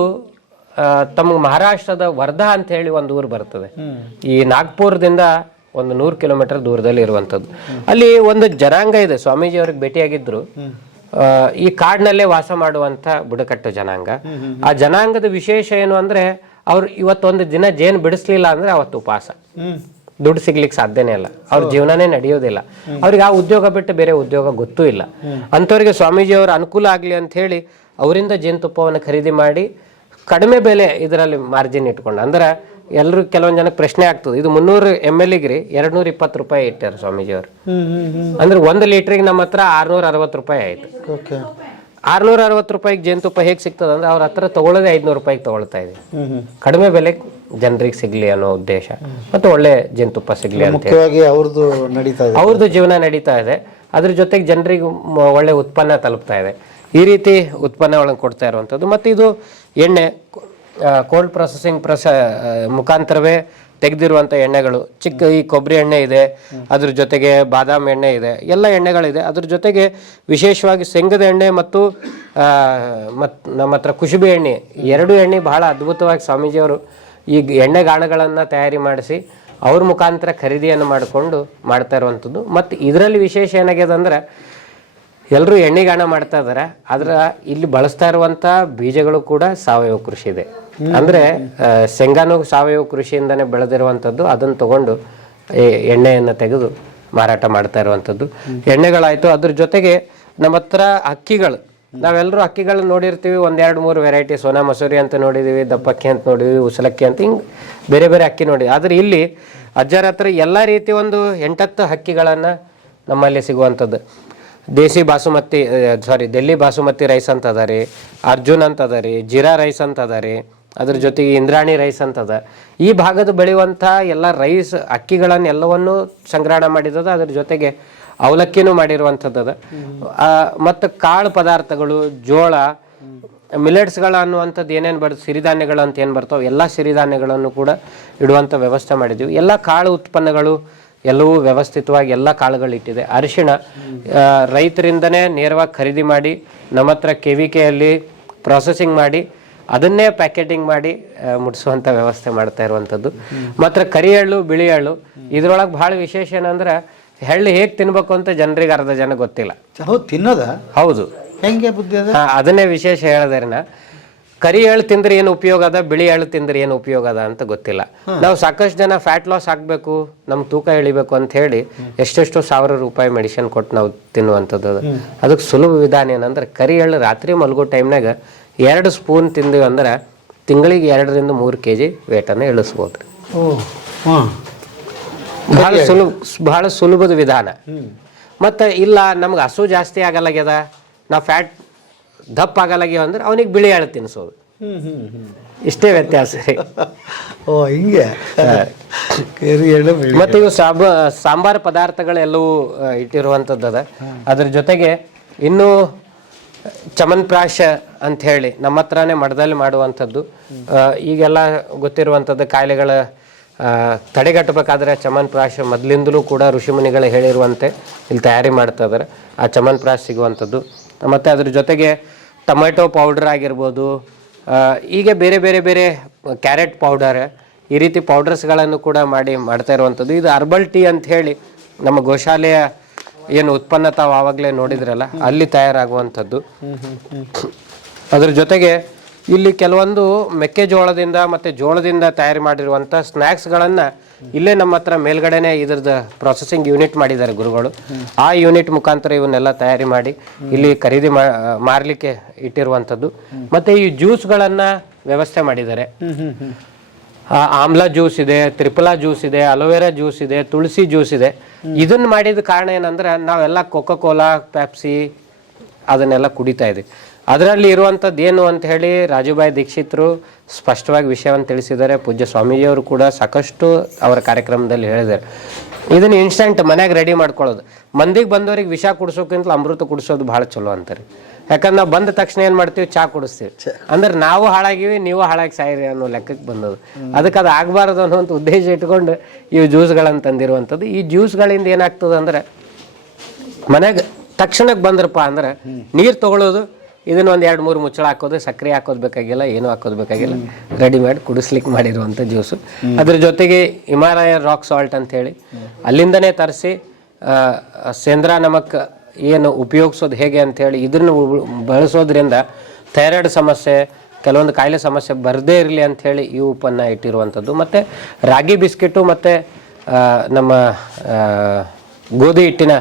ತಮ್ಮ ಮಹಾರಾಷ್ಟ್ರದ ವರ್ಧಾ ಅಂತ ಹೇಳಿ ಒಂದು ಊರು ಬರ್ತದೆ. ಈ ನಾಗ್ಪುರದಿಂದ ಒಂದು ನೂರು ಕಿಲೋಮೀಟರ್ ದೂರದಲ್ಲಿ ಇರುವಂತದ್ದು ಅಲ್ಲಿ ಒಂದು ಜನಾಂಗ ಇದೆ. ಸ್ವಾಮೀಜಿ ಅವ್ರಿಗೆ ಭೇಟಿಯಾಗಿದ್ರು. ಈ ಕಾಡಿನಲ್ಲೇ ವಾಸ ಮಾಡುವಂತ ಬುಡಕಟ್ಟು ಜನಾಂಗ. ಆ ಜನಾಂಗದ ವಿಶೇಷ ಏನು ಅಂದ್ರೆ, ಅವ್ರು ಇವತ್ತೊಂದು ದಿನ ಜೇನು ಬಿಡಿಸ್ಲಿಲ್ಲ ಅಂದ್ರೆ ಅವತ್ತು ಉಪವಾಸ. ದುಡ್ಡು ಸಿಗ್ಲಿಕ್ಕೆ ಸಾಧ್ಯನೇ ಇಲ್ಲ. ಅವ್ರ ಜೀವನನೇ ನಡೆಯೋದಿಲ್ಲ. ಅವ್ರಿಗೆ ಆ ಉದ್ಯೋಗ ಬಿಟ್ಟು ಬೇರೆ ಉದ್ಯೋಗ ಗೊತ್ತೂ ಇಲ್ಲ. ಅಂಥವ್ರಿಗೆ ಸ್ವಾಮೀಜಿಯವರ ಅನುಕೂಲ ಆಗಲಿ ಅಂತ ಹೇಳಿ ಅವರಿಂದ ಜೇನುತುಪ್ಪವನ್ನು ಖರೀದಿ ಮಾಡಿ ಕಡಿಮೆ ಬೆಲೆ ಇದರಲ್ಲಿ ಮಾರ್ಜಿನ್ ಇಟ್ಕೊಂಡು ಅಂದ್ರೆ ಎಲ್ಲರೂ ಕೆಲವೊಂದು ಜನಕ್ಕೆ ಪ್ರಶ್ನೆ ಆಗ್ತದೆ. ಇದು ಮುನ್ನೂರು ಎಂ ಎಲ್ಗೆ ರೀ ಎರಡು ನೂರ ಇಪ್ಪತ್ತು ರೂಪಾಯಿ ಇಟ್ಟಾರೆ ಸ್ವಾಮೀಜಿಯವರು. ಅಂದ್ರೆ ಒಂದು ಲೀಟ್ರಿಗೆ ನಮ್ಮ ಹತ್ರ ಆರ್ನೂರ ಅರವತ್ತು ರೂಪಾಯಿ ಆಯ್ತು. ಆರ್ನೂರ ಅರವತ್ತು ರೂಪಾಯಿಗೆ ಜೇನುತುಪ್ಪ ಹೇಗೆ ಸಿಗ್ತದೆ ಅಂದ್ರೆ ಅವ್ರ ಹತ್ರ ತಗೊಳ್ಳೋದೇ ಐದ್ನೂರು ರೂಪಾಯಿಗೆ ತಗೊಳ್ತಾ ಇದೆ. ಕಡಿಮೆ ಬೆಲೆ ಜನರಿಗೆ ಸಿಗ್ಲಿ ಅನ್ನೋ ಉದ್ದೇಶ. ಮತ್ತೆ ಒಳ್ಳೆ ಜೇನುತುಪ್ಪ ಸಿಗ್ಲಿ ಅಂತ ಹೇಳಿ. ಮುಖ್ಯವಾಗಿ ಅವ್ರದ್ದು ನಡೀತಾ ಇದೆ. ಅವ್ರದ್ದು ಜೀವನ ನಡೀತಾ ಇದೆ. ಅದ್ರ ಜೊತೆಗೆ ಜನರಿಗೆ ಒಳ್ಳೆ ಉತ್ಪನ್ನ ತಲುಪ್ತಾ ಇದೆ. ಈ ರೀತಿ ಉತ್ಪನ್ನಗಳನ್ನು ಕೊಡ್ತಾ ಇರುವಂಥದ್ದು. ಮತ್ತು ಇದು ಎಣ್ಣೆ ಕೋಲ್ಡ್ ಪ್ರೊಸೆಸಿಂಗ್ ಪ್ರೊಸ ಮುಖಾಂತರವೇ ತೆಗೆದಿರುವಂಥ ಎಣ್ಣೆಗಳು. ಚಿಕ್ಕ ಈ ಕೊಬ್ಬರಿ ಎಣ್ಣೆ ಇದೆ, ಅದ್ರ ಜೊತೆಗೆ ಬಾದಾಮ್ ಎಣ್ಣೆ ಇದೆ, ಎಲ್ಲ ಎಣ್ಣೆಗಳಿದೆ. ಅದ್ರ ಜೊತೆಗೆ ವಿಶೇಷವಾಗಿ ಶೇಂಗದ ಎಣ್ಣೆ ಮತ್ತು ಮತ್, ನಮ್ಮ ಹತ್ರ ಕುಶುಬಿ ಎಣ್ಣೆ. ಎರಡು ಎಣ್ಣೆ ಬಹಳ ಅದ್ಭುತವಾಗಿ ಸ್ವಾಮೀಜಿಯವರು ಈ ಎಣ್ಣೆ ಗಾಣಗಳನ್ನು ತಯಾರಿ ಮಾಡಿಸಿ, ಅವ್ರ ಮುಖಾಂತರ ಖರೀದಿಯನ್ನು ಮಾಡಿಕೊಂಡು ಮಾಡ್ತಾ ಇರುವಂಥದ್ದು. ಮತ್ತು ಇದರಲ್ಲಿ ವಿಶೇಷ ಏನಾಗ್ಯದ ಅಂದ್ರೆ ಎಲ್ಲರೂ ಎಣ್ಣೆಗಾಣ ಮಾಡ್ತಾ ಇದ್ದಾರೆ ಆದರೆ ಇಲ್ಲಿ ಬಳಸ್ತಾ ಇರುವಂಥ ಬೀಜಗಳು ಕೂಡ ಸಾವಯವ ಕೃಷಿ ಇದೆ. ಅಂದ್ರೆ ಶೇಂಗಾನು ಸಾವಯವ ಕೃಷಿಯಿಂದಾನೆ ಬೆಳೆದಿರುವಂಥದ್ದು, ಅದನ್ನು ತಗೊಂಡು ಎಣ್ಣೆಯನ್ನ ತೆಗೆದು ಮಾರಾಟ ಮಾಡ್ತಾ ಇರುವಂಥದ್ದು. ಎಣ್ಣೆಗಳಾಯ್ತು, ಅದ್ರ ಜೊತೆಗೆ ನಮ್ಮ ಹತ್ರ ಅಕ್ಕಿಗಳು. ನಾವೆಲ್ಲರೂ ಅಕ್ಕಿಗಳನ್ನ ನೋಡಿರ್ತೀವಿ, ಒಂದೆರಡು ಮೂರು ವೆರೈಟಿ ಸೋನಾ ಮಸೂರಿ ಅಂತ ನೋಡಿದೀವಿ, ದಪ್ಪಕ್ಕಿ ಅಂತ ನೋಡಿದೀವಿ, ಉಸಲಕ್ಕಿ ಅಂತ, ಹಿಂಗೆ ಬೇರೆ ಬೇರೆ ಅಕ್ಕಿ ನೋಡಿ. ಆದ್ರೆ ಇಲ್ಲಿ ಅಜ್ಜರ ಹತ್ರ ಎಲ್ಲ ರೀತಿ ಒಂದು ಎಂಟತ್ತು ಅಕ್ಕಿಗಳನ್ನು ನಮ್ಮಲ್ಲಿ ಸಿಗುವಂಥದ್ದು. ದೇಸಿ ಬಾಸುಮತಿ ಸಾರಿ ಡೆಲ್ಲಿ ಬಾಸುಮತಿ ರೈಸ್ ಅಂತ ಅದಾರಿ ಅರ್ಜುನ್ ಅಂತ ಅದಾರಿ ಜೀರಾ ರೈಸ್ ಅಂತ ಅದಾರಿ ಅದ್ರ ಜೊತೆಗೆ ಇಂದ್ರಾಣಿ ರೈಸ್ ಅಂತದ. ಈ ಭಾಗದ ಬೆಳೆಯುವಂಥ ಎಲ್ಲ ರೈಸ್, ಅಕ್ಕಿಗಳನ್ನು ಎಲ್ಲವನ್ನೂ ಸಂಗ್ರಹಣ ಮಾಡಿದದ, ಅದ್ರ ಜೊತೆಗೆ ಅವಲಕ್ಕಿನೂ ಮಾಡಿರುವಂಥದ್ದದ. ಮತ್ತು ಕಾಳು ಪದಾರ್ಥಗಳು, ಜೋಳ, ಮಿಲೆಟ್ಸ್ಗಳು ಅನ್ನುವಂಥದ್ದು ಏನೇನು ಬರ್ತದೆ ಸಿರಿಧಾನ್ಯಗಳು ಅಂತ ಏನು ಬರ್ತಾವೆ, ಎಲ್ಲ ಸಿರಿಧಾನ್ಯಗಳನ್ನು ಕೂಡ ಇಡುವಂಥ ವ್ಯವಸ್ಥೆ ಮಾಡಿದ್ದೀವಿ ಎಲ್ಲ ಕಾಳು ಉತ್ಪನ್ನಗಳು ಎಲ್ಲವೂ ವ್ಯವಸ್ಥಿತವಾಗಿ ಎಲ್ಲ ಕಾಳುಗಳು ಇಟ್ಟಿದೆ ಅರಿಶಿಣ ರೈತರಿಂದನೇ ನೇರವಾಗಿ ಖರೀದಿ ಮಾಡಿ, ನಮ್ಮ ಹತ್ರ ಕೆ ವಿ ಕೆಯಲ್ಲಿ ಪ್ರಾಸೆಸಿಂಗ್ ಮಾಡಿ ಅದನ್ನೇ ಪ್ಯಾಕೆಟಿಂಗ್ ಮಾಡಿ ಮುಟ್ಸುವಂತ ವ್ಯವಸ್ಥೆ ಮಾಡ್ತಾ ಇರುವಂತದ್ದು ಮಾತ್ರ ಕರಿ ಎಳ್ಳು ಬಿಳಿ ಎಳ್ಳು ಇದ್ರೊಳಗೆ ಬಹಳ ವಿಶೇಷ ಏನಂದ್ರೆ ಎಳ್ಳು ಹೇಗೆ ತಿನ್ಬೇಕು ಅಂತ ಜನರಿಗೆ ಅರ್ಧ ಜನ ಗೊತ್ತಿಲ್ಲ. ಹೌದು ತಿನ್ನೋದ? ಹೌದು. ಹೆಂಗೆ ಬುದ್ಧಿ ಅದನ್ನೇ ವಿಶೇಷ ಹೇಳದ್ರಿನ ಕರಿ ಎಳ್ಳು ತಿಂದ್ರೆ ಏನು ಉಪಯೋಗ ಅದ ಬಿಳಿ ಎಳ್ಳು ತಿಂದ್ರೆ ಏನು ಉಪಯೋಗ ಅದ ಅಂತ ಗೊತ್ತಿಲ್ಲ. ನಾವು ಸಾಕಷ್ಟು ಜನ ಫ್ಯಾಟ್ ಲಾಸ್ ಆಗಬೇಕು ನಮ್ ತೂಕ ಇಳಿಬೇಕು ಅಂತ ಹೇಳಿ ಎಷ್ಟೆಷ್ಟು ಸಾವಿರ ರೂಪಾಯಿ ಮೆಡಿಸಿನ್ ಕೊಟ್ಟು ನಾವು ತಿನ್ನುವಂಥದ್ದು ಅದು. ಅದಕ್ಕೆ ಸುಲಭ ವಿಧಾನ ಏನಂದ್ರೆ ಕರಿ ಎಳ್ಳು ರಾತ್ರಿ ಮಲಗೋ ಟೈಮ್ನಾಗ ಎರಡು ಸ್ಪೂನ್ ತಿಂದ್ವಿ ಅಂದ್ರೆ ತಿಂಗಳಿಗೆ ಎರಡರಿಂದ ಮೂರು ಕೆ ಜಿ ವೇಟನ್ನು ಇಳಿಸ್ಬೋದು. ಓ ಭಾಳ ಬಹಳ ಸುಲಭ ಭಾಳ ಸುಲಭದ ವಿಧಾನ. ಮತ್ತು ಇಲ್ಲ ನಮ್ಗೆ ಹಸು ಜಾಸ್ತಿ ಆಗಲ್ಲಾಗ್ಯದ ನಾವು ಫ್ಯಾಟ್ ದಪ್ಪ ಆಗಲ್ಲಾಗ್ಯವ ಅಂದ್ರೆ ಅವನಿಗೆ ಬಿಳಿ ಎಳೆ ತಿನ್ನಿಸೋದು. ಇಷ್ಟೇ ವ್ಯತ್ಯಾಸ. ರೀ ಓ ಹಿಂಗೆ. ಮತ್ತು ಇವು ಸಾಂಬ ಸಾಂಬಾರು ಪದಾರ್ಥಗಳೆಲ್ಲವೂ ಇಟ್ಟಿರುವಂಥದ್ದು ಅದ ಅದ್ರ ಜೊತೆಗೆ ಇನ್ನೂ ಚಮನ್ಪ್ರಾಶ ಅಂತ ಹೇಳಿ ನಮ್ಮ ಹತ್ರನೇ ಮಠದಲ್ಲಿ ಮಾಡುವಂಥದ್ದು. ಈಗೆಲ್ಲ ಗೊತ್ತಿರುವಂಥದ್ದು ಕಾಯಿಲೆಗಳ ತಡೆಗಟ್ಟಬೇಕಾದ್ರೆ ಚಮನ್ಪ್ರಾಶ ಮೊದಲಿಂದಲೂ ಕೂಡ ಋಷಿಮುನಿಗಳು ಹೇಳಿರುವಂತೆ ಇಲ್ಲಿ ತಯಾರಿ ಮಾಡ್ತಾ ಇದ್ದಾರೆ. ಆ ಚಮನ್ಪ್ರಾಶ ಸಿಗುವಂಥದ್ದು. ಮತ್ತು ಅದ್ರ ಜೊತೆಗೆ ಟೊಮೆಟೊ ಪೌಡರ್ ಆಗಿರ್ಬೋದು ಹೀಗೆ ಬೇರೆ ಬೇರೆ ಬೇರೆ ಕ್ಯಾರೆಟ್ ಪೌಡರ್, ಈ ರೀತಿ ಪೌಡರ್ಸ್ಗಳನ್ನು ಕೂಡ ಮಾಡಿ ಮಾಡ್ತಾ ಇರುವಂಥದ್ದು. ಇದು ಅರ್ಬಲ್ ಟೀ ಅಂತ ಹೇಳಿ ನಮ್ಮ ಗೋಶಾಲೆಯ ಏನು ಉತ್ಪನ್ನ ತಾವು ಆವಾಗಲೇ ನೋಡಿದ್ರಲ್ಲ, ಅಲ್ಲಿ ತಯಾರಾಗುವಂಥದ್ದು. ಅದ್ರ ಜೊತೆಗೆ ಇಲ್ಲಿ ಕೆಲವೊಂದು ಮೆಕ್ಕೆಜೋಳದಿಂದ ಮತ್ತು ಜೋಳದಿಂದ ತಯಾರು ಮಾಡಿರುವಂಥ ಸ್ನ್ಯಾಕ್ಸ್ಗಳನ್ನು ಇಲ್ಲೇ ನಮ್ಮ ಹತ್ರ ಮೇಲ್ಗಡೆನೆ ಇದ್ರದ ಪ್ರೊಸೆಸಿಂಗ್ ಯೂನಿಟ್ ಮಾಡಿದ್ದಾರೆ ಗುರುಗಳು. ಆ ಯೂನಿಟ್ ಮುಖಾಂತರ ಇವನ್ನೆಲ್ಲ ತಯಾರಿ ಮಾಡಿ ಇಲ್ಲಿ ಖರೀದಿ ಮಾರಲಿಕ್ಕೆ ಇಟ್ಟಿರುವಂಥದ್ದು ಮತ್ತು ಈ ಜ್ಯೂಸ್ಗಳನ್ನು ವ್ಯವಸ್ಥೆ ಮಾಡಿದ್ದಾರೆ. ಆಮ್ಲ ಜ್ಯೂಸ್ ಇದೆ, ತ್ರಿಪುಲಾ ಜ್ಯೂಸ್ ಇದೆ, ಅಲೋವೆರಾ ಜ್ಯೂಸ್ ಇದೆ, ತುಳಸಿ ಜ್ಯೂಸ್ ಇದೆ. ಇದನ್ನ ಮಾಡಿದ ಕಾರಣ ಏನಂದ್ರೆ ನಾವೆಲ್ಲ ಕೊಕೋ ಕೋಲಾ ಪ್ಯಾಪ್ಸಿ ಅದನ್ನೆಲ್ಲ ಕುಡಿತಾ ಇದ್ವಿ. ಅದರಲ್ಲಿ ಇರುವಂಥದ್ದು ಏನು ಅಂತ ಹೇಳಿ ರಾಜುಭಾಯಿ ದೀಕ್ಷಿತರು ಸ್ಪಷ್ಟವಾಗಿ ವಿಷಯವನ್ನು ತಿಳಿಸಿದ್ದಾರೆ. ಪೂಜ್ಯ ಸ್ವಾಮೀಜಿಯವರು ಕೂಡ ಸಾಕಷ್ಟು ಅವರ ಕಾರ್ಯಕ್ರಮದಲ್ಲಿ ಹೇಳಿದ್ದಾರೆ. ಇದನ್ನ ಇನ್ಸ್ಟೆಂಟ್ ಮನ್ಯಾಗ ರೆಡಿ ಮಾಡ್ಕೊಳ್ಳೋದು. ಮಂದಿಗೆ ಬಂದವರಿಗೆ ವಿಷ ಕುಡಿಸೋಕ್ಕಿಂತ ಅಮೃತ ಕುಡಿಸೋದು ಭಾಳ ಚಲೋ ಅಂತಾರೆ. ಯಾಕಂದ್ರೆ ನಾವು ಬಂದ ತಕ್ಷಣ ಏನು ಮಾಡ್ತೀವಿ? ಚಾ ಕುಡಿಸ್ತೀವಿ. ಅಂದ್ರೆ ನಾವು ಹಾಳಾಗಿವಿ ನೀವು ಹಾಳಾಗಿ ಸಾಯಿರಿ ಅನ್ನೋ ಲೆಕ್ಕಕ್ಕೆ ಬಂದದು ಅದಕ್ಕೆ ಅದು ಆಗಬಾರ್ದು ಅನ್ನೋಂಥ ಉದ್ದೇಶ ಇಟ್ಕೊಂಡು ಇವು ಜ್ಯೂಸ್ಗಳನ್ನು ತಂದಿರುವಂಥದ್ದು. ಈ ಜ್ಯೂಸ್ಗಳಿಂದ ಏನಾಗ್ತದೆ ಅಂದ್ರೆ ಮನೆಗೆ ತಕ್ಷಣಕ್ಕೆ ಬಂದ್ರಪ್ಪ ಅಂದ್ರೆ ನೀರು ತಗೊಳ್ಳೋದು ಇದನ್ನ ಒಂದು ಎರಡು ಮೂರು ಮುಚ್ಚಳ ಹಾಕೋದು ಸಕ್ಕರೆ ಹಾಕೋದು ಬೇಕಾಗಿಲ್ಲ ಏನು ಹಾಕೋದು ಬೇಕಾಗಿಲ್ಲ. ರೆಡಿ ಮಾಡಿ ಕುಡಿಸ್ಲಿಕ್ಕೆ ಮಾಡಿರುವಂಥ ಜ್ಯೂಸು. ಅದ್ರ ಜೊತೆಗೆ ಹಿಮಾಲಯ ರಾಕ್ ಸಾಲ್ಟ್ ಅಂತ ಹೇಳಿ ಅಲ್ಲಿಂದನೇ ತರಿಸಿ ಸೇಂದ್ರ ನಮಕ್ ಏನು ಉಪಯೋಗಿಸೋದು ಹೇಗೆ ಅಂತೇಳಿ ಇದನ್ನು ಉ- ಬಳಸೋದ್ರಿಂದ ಥೈರಾಯ್ಡ್ ಸಮಸ್ಯೆ ಕೆಲವೊಂದು ಕಾಯಿಲೆ ಸಮಸ್ಯೆ ಬರದೇ ಇರಲಿ ಅಂಥೇಳಿ ಈ ಉಪ್ಪನ್ನು ಇಟ್ಟಿರುವಂಥದ್ದು. ಮತ್ತು ರಾಗಿ ಬಿಸ್ಕೆಟು ಮತ್ತು ನಮ್ಮ ಗೋಧಿ ಹಿಟ್ಟಿನ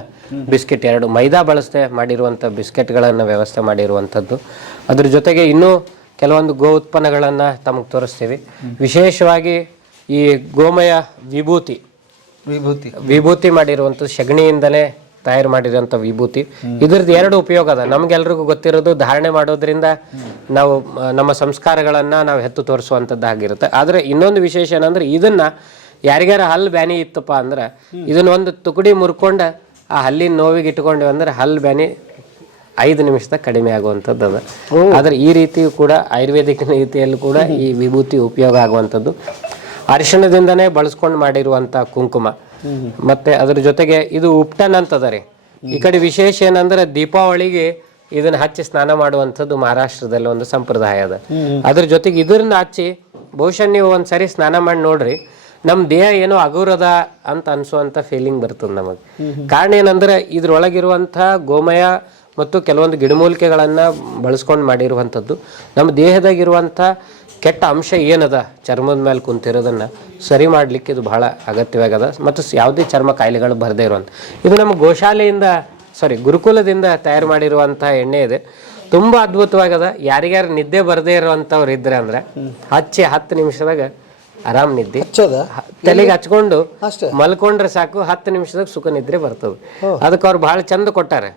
ಬಿಸ್ಕೆಟ್ ಎರಡು. ಮೈದಾ ಬಳಸದೆ ಮಾಡಿರುವಂಥ ಬಿಸ್ಕೆಟ್ಗಳನ್ನು ವ್ಯವಸ್ಥೆ ಮಾಡಿರುವಂಥದ್ದು. ಅದ್ರ ಜೊತೆಗೆ ಇನ್ನೂ ಕೆಲವೊಂದು ಗೋ ಉತ್ಪನ್ನಗಳನ್ನು ತಮಗೆ ತೋರಿಸ್ತೀವಿ. ವಿಶೇಷವಾಗಿ ಈ ಗೋಮಯ ವಿಭೂತಿ. ವಿಭೂತಿ. ವಿಭೂತಿ ಮಾಡಿರುವಂಥದ್ದು ಸಗಣಿಯಿಂದಲೇ ತಯಾರು ಮಾಡಿರುವಂಥ ವಿಭೂತಿ. ಇದ್ರದ್ದು ಎರಡು ಉಪಯೋಗ ಅದ. ನಮ್ಗೆಲ್ರಿಗೂ ಗೊತ್ತಿರೋದು ಧಾರಣೆ ಮಾಡೋದ್ರಿಂದ ನಾವು ನಮ್ಮ ಸಂಸ್ಕಾರಗಳನ್ನ ನಾವು ಎತ್ತು ತೋರಿಸುವಂಥದ್ದಾಗಿರುತ್ತೆ ಆದರೆ ಇನ್ನೊಂದು ವಿಶೇಷ ಏನಂದ್ರೆ ಇದನ್ನ ಯಾರಿಗಾರ ಹಲ್ಲು ಬ್ಯಾನಿ ಇತ್ತಪ್ಪ ಅಂದ್ರೆ ಇದನ್ನ ಒಂದು ತುಕಡಿ ಮುರ್ಕೊಂಡ ಆ ಹಲ್ಲಿನ ನೋವಿಗೆ ಇಟ್ಕೊಂಡ್ವಿ ಅಂದ್ರೆ ಹಲ್ಲು ಬ್ಯಾನಿ ಐದು ನಿಮಿಷದಾಗ ಕಡಿಮೆ ಆಗುವಂಥದ್ದು ಅದ. ಆದರೆ ಈ ರೀತಿಯೂ ಕೂಡ ಆಯುರ್ವೇದಿಕ್ ರೀತಿಯಲ್ಲೂ ಕೂಡ ಈ ವಿಭೂತಿ ಉಪಯೋಗ ಆಗುವಂಥದ್ದು. ಅರಿಶಿಣದಿಂದನೇ ಬಳಸ್ಕೊಂಡು ಮಾಡಿರುವಂಥ ಕುಂಕುಮ. ಮತ್ತೆ ಅದ್ರ ಜೊತೆಗೆ ಇದು ಉಪ್ಟನ್ ಅಂತದ ರೀ. ಈ ಕಡೆ ವಿಶೇಷ ಏನಂದ್ರೆ ದೀಪಾವಳಿಗೆ ಇದನ್ನ ಹಚ್ಚಿ ಸ್ನಾನ ಮಾಡುವಂಥದ್ದು ಮಹಾರಾಷ್ಟ್ರದಲ್ಲಿ ಒಂದು ಸಂಪ್ರದಾಯ ಅದ. ಅದ್ರ ಜೊತೆಗೆ ಇದನ್ನ ಹಚ್ಚಿ ಬಹುಶಃ ನೀವು ಒಂದ್ಸರಿ ಸ್ನಾನ ಮಾಡಿ ನೋಡ್ರಿ. ನಮ್ಮ ದೇಹ ಏನೋ ಅಗುರದ ಅಂತ ಅನ್ಸುವಂತ ಫೀಲಿಂಗ್ ಬರ್ತದ ನಮಗೆ. ಕಾರಣ ಏನಂದ್ರೆ ಇದ್ರೊಳಗಿರುವಂಥ ಗೋಮಯ ಮತ್ತು ಕೆಲವೊಂದು ಗಿಡಮೂಲಿಕೆಗಳನ್ನ ಬಳಸ್ಕೊಂಡು ಮಾಡಿರುವಂಥದ್ದು ನಮ್ಮ ದೇಹದಾಗಿರುವಂಥ ಕೆಟ್ಟ ಅಂಶ ಏನದ ಚರ್ಮದ ಮೇಲೆ ಕುಂತಿರೋದನ್ನ ಸರಿ ಮಾಡ್ಲಿಕ್ಕೆ ಇದು ಬಹಳ ಅಗತ್ಯವಾಗದ ಮತ್ತು ಯಾವುದೇ ಚರ್ಮ ಕಾಯಿಲೆಗಳು ಬರದೇ ಇರುವಂಥ. ಇದು ನಮ್ಮ ಗೋಶಾಲೆಯಿಂದ ಸಾರಿ ಗುರುಕುಲದಿಂದ ತಯಾರು ಮಾಡಿರುವಂಥ ಎಣ್ಣೆ ಇದೆ. ತುಂಬಾ ಅದ್ಭುತವಾಗದ. ಯಾರಿಗ್ಯಾರು ನಿದ್ದೆ ಬರದೇ ಇರುವಂಥವ್ರು ಇದ್ರೆ ಅಂದ್ರೆ ಹಚ್ಚಿ ಹತ್ತು ನಿಮಿಷದಾಗ ಆರಾಮ್ ನಿದ್ದೆ. ಹಚ್ಚೋದ? ತಲೆಗೆ ಹಚ್ಕೊಂಡು ಅಷ್ಟೇ? ಮಲ್ಕೊಂಡ್ರೆ ಸಾಕು ಹತ್ತು ನಿಮಿಷದಾಗ ಸುಖ ನಿದ್ರೆ ಬರ್ತದೆ. ಅದಕ್ಕೆ ಅವ್ರು ಬಹಳ ಚಂದ ಕೊಟ್ಟಾರೆ.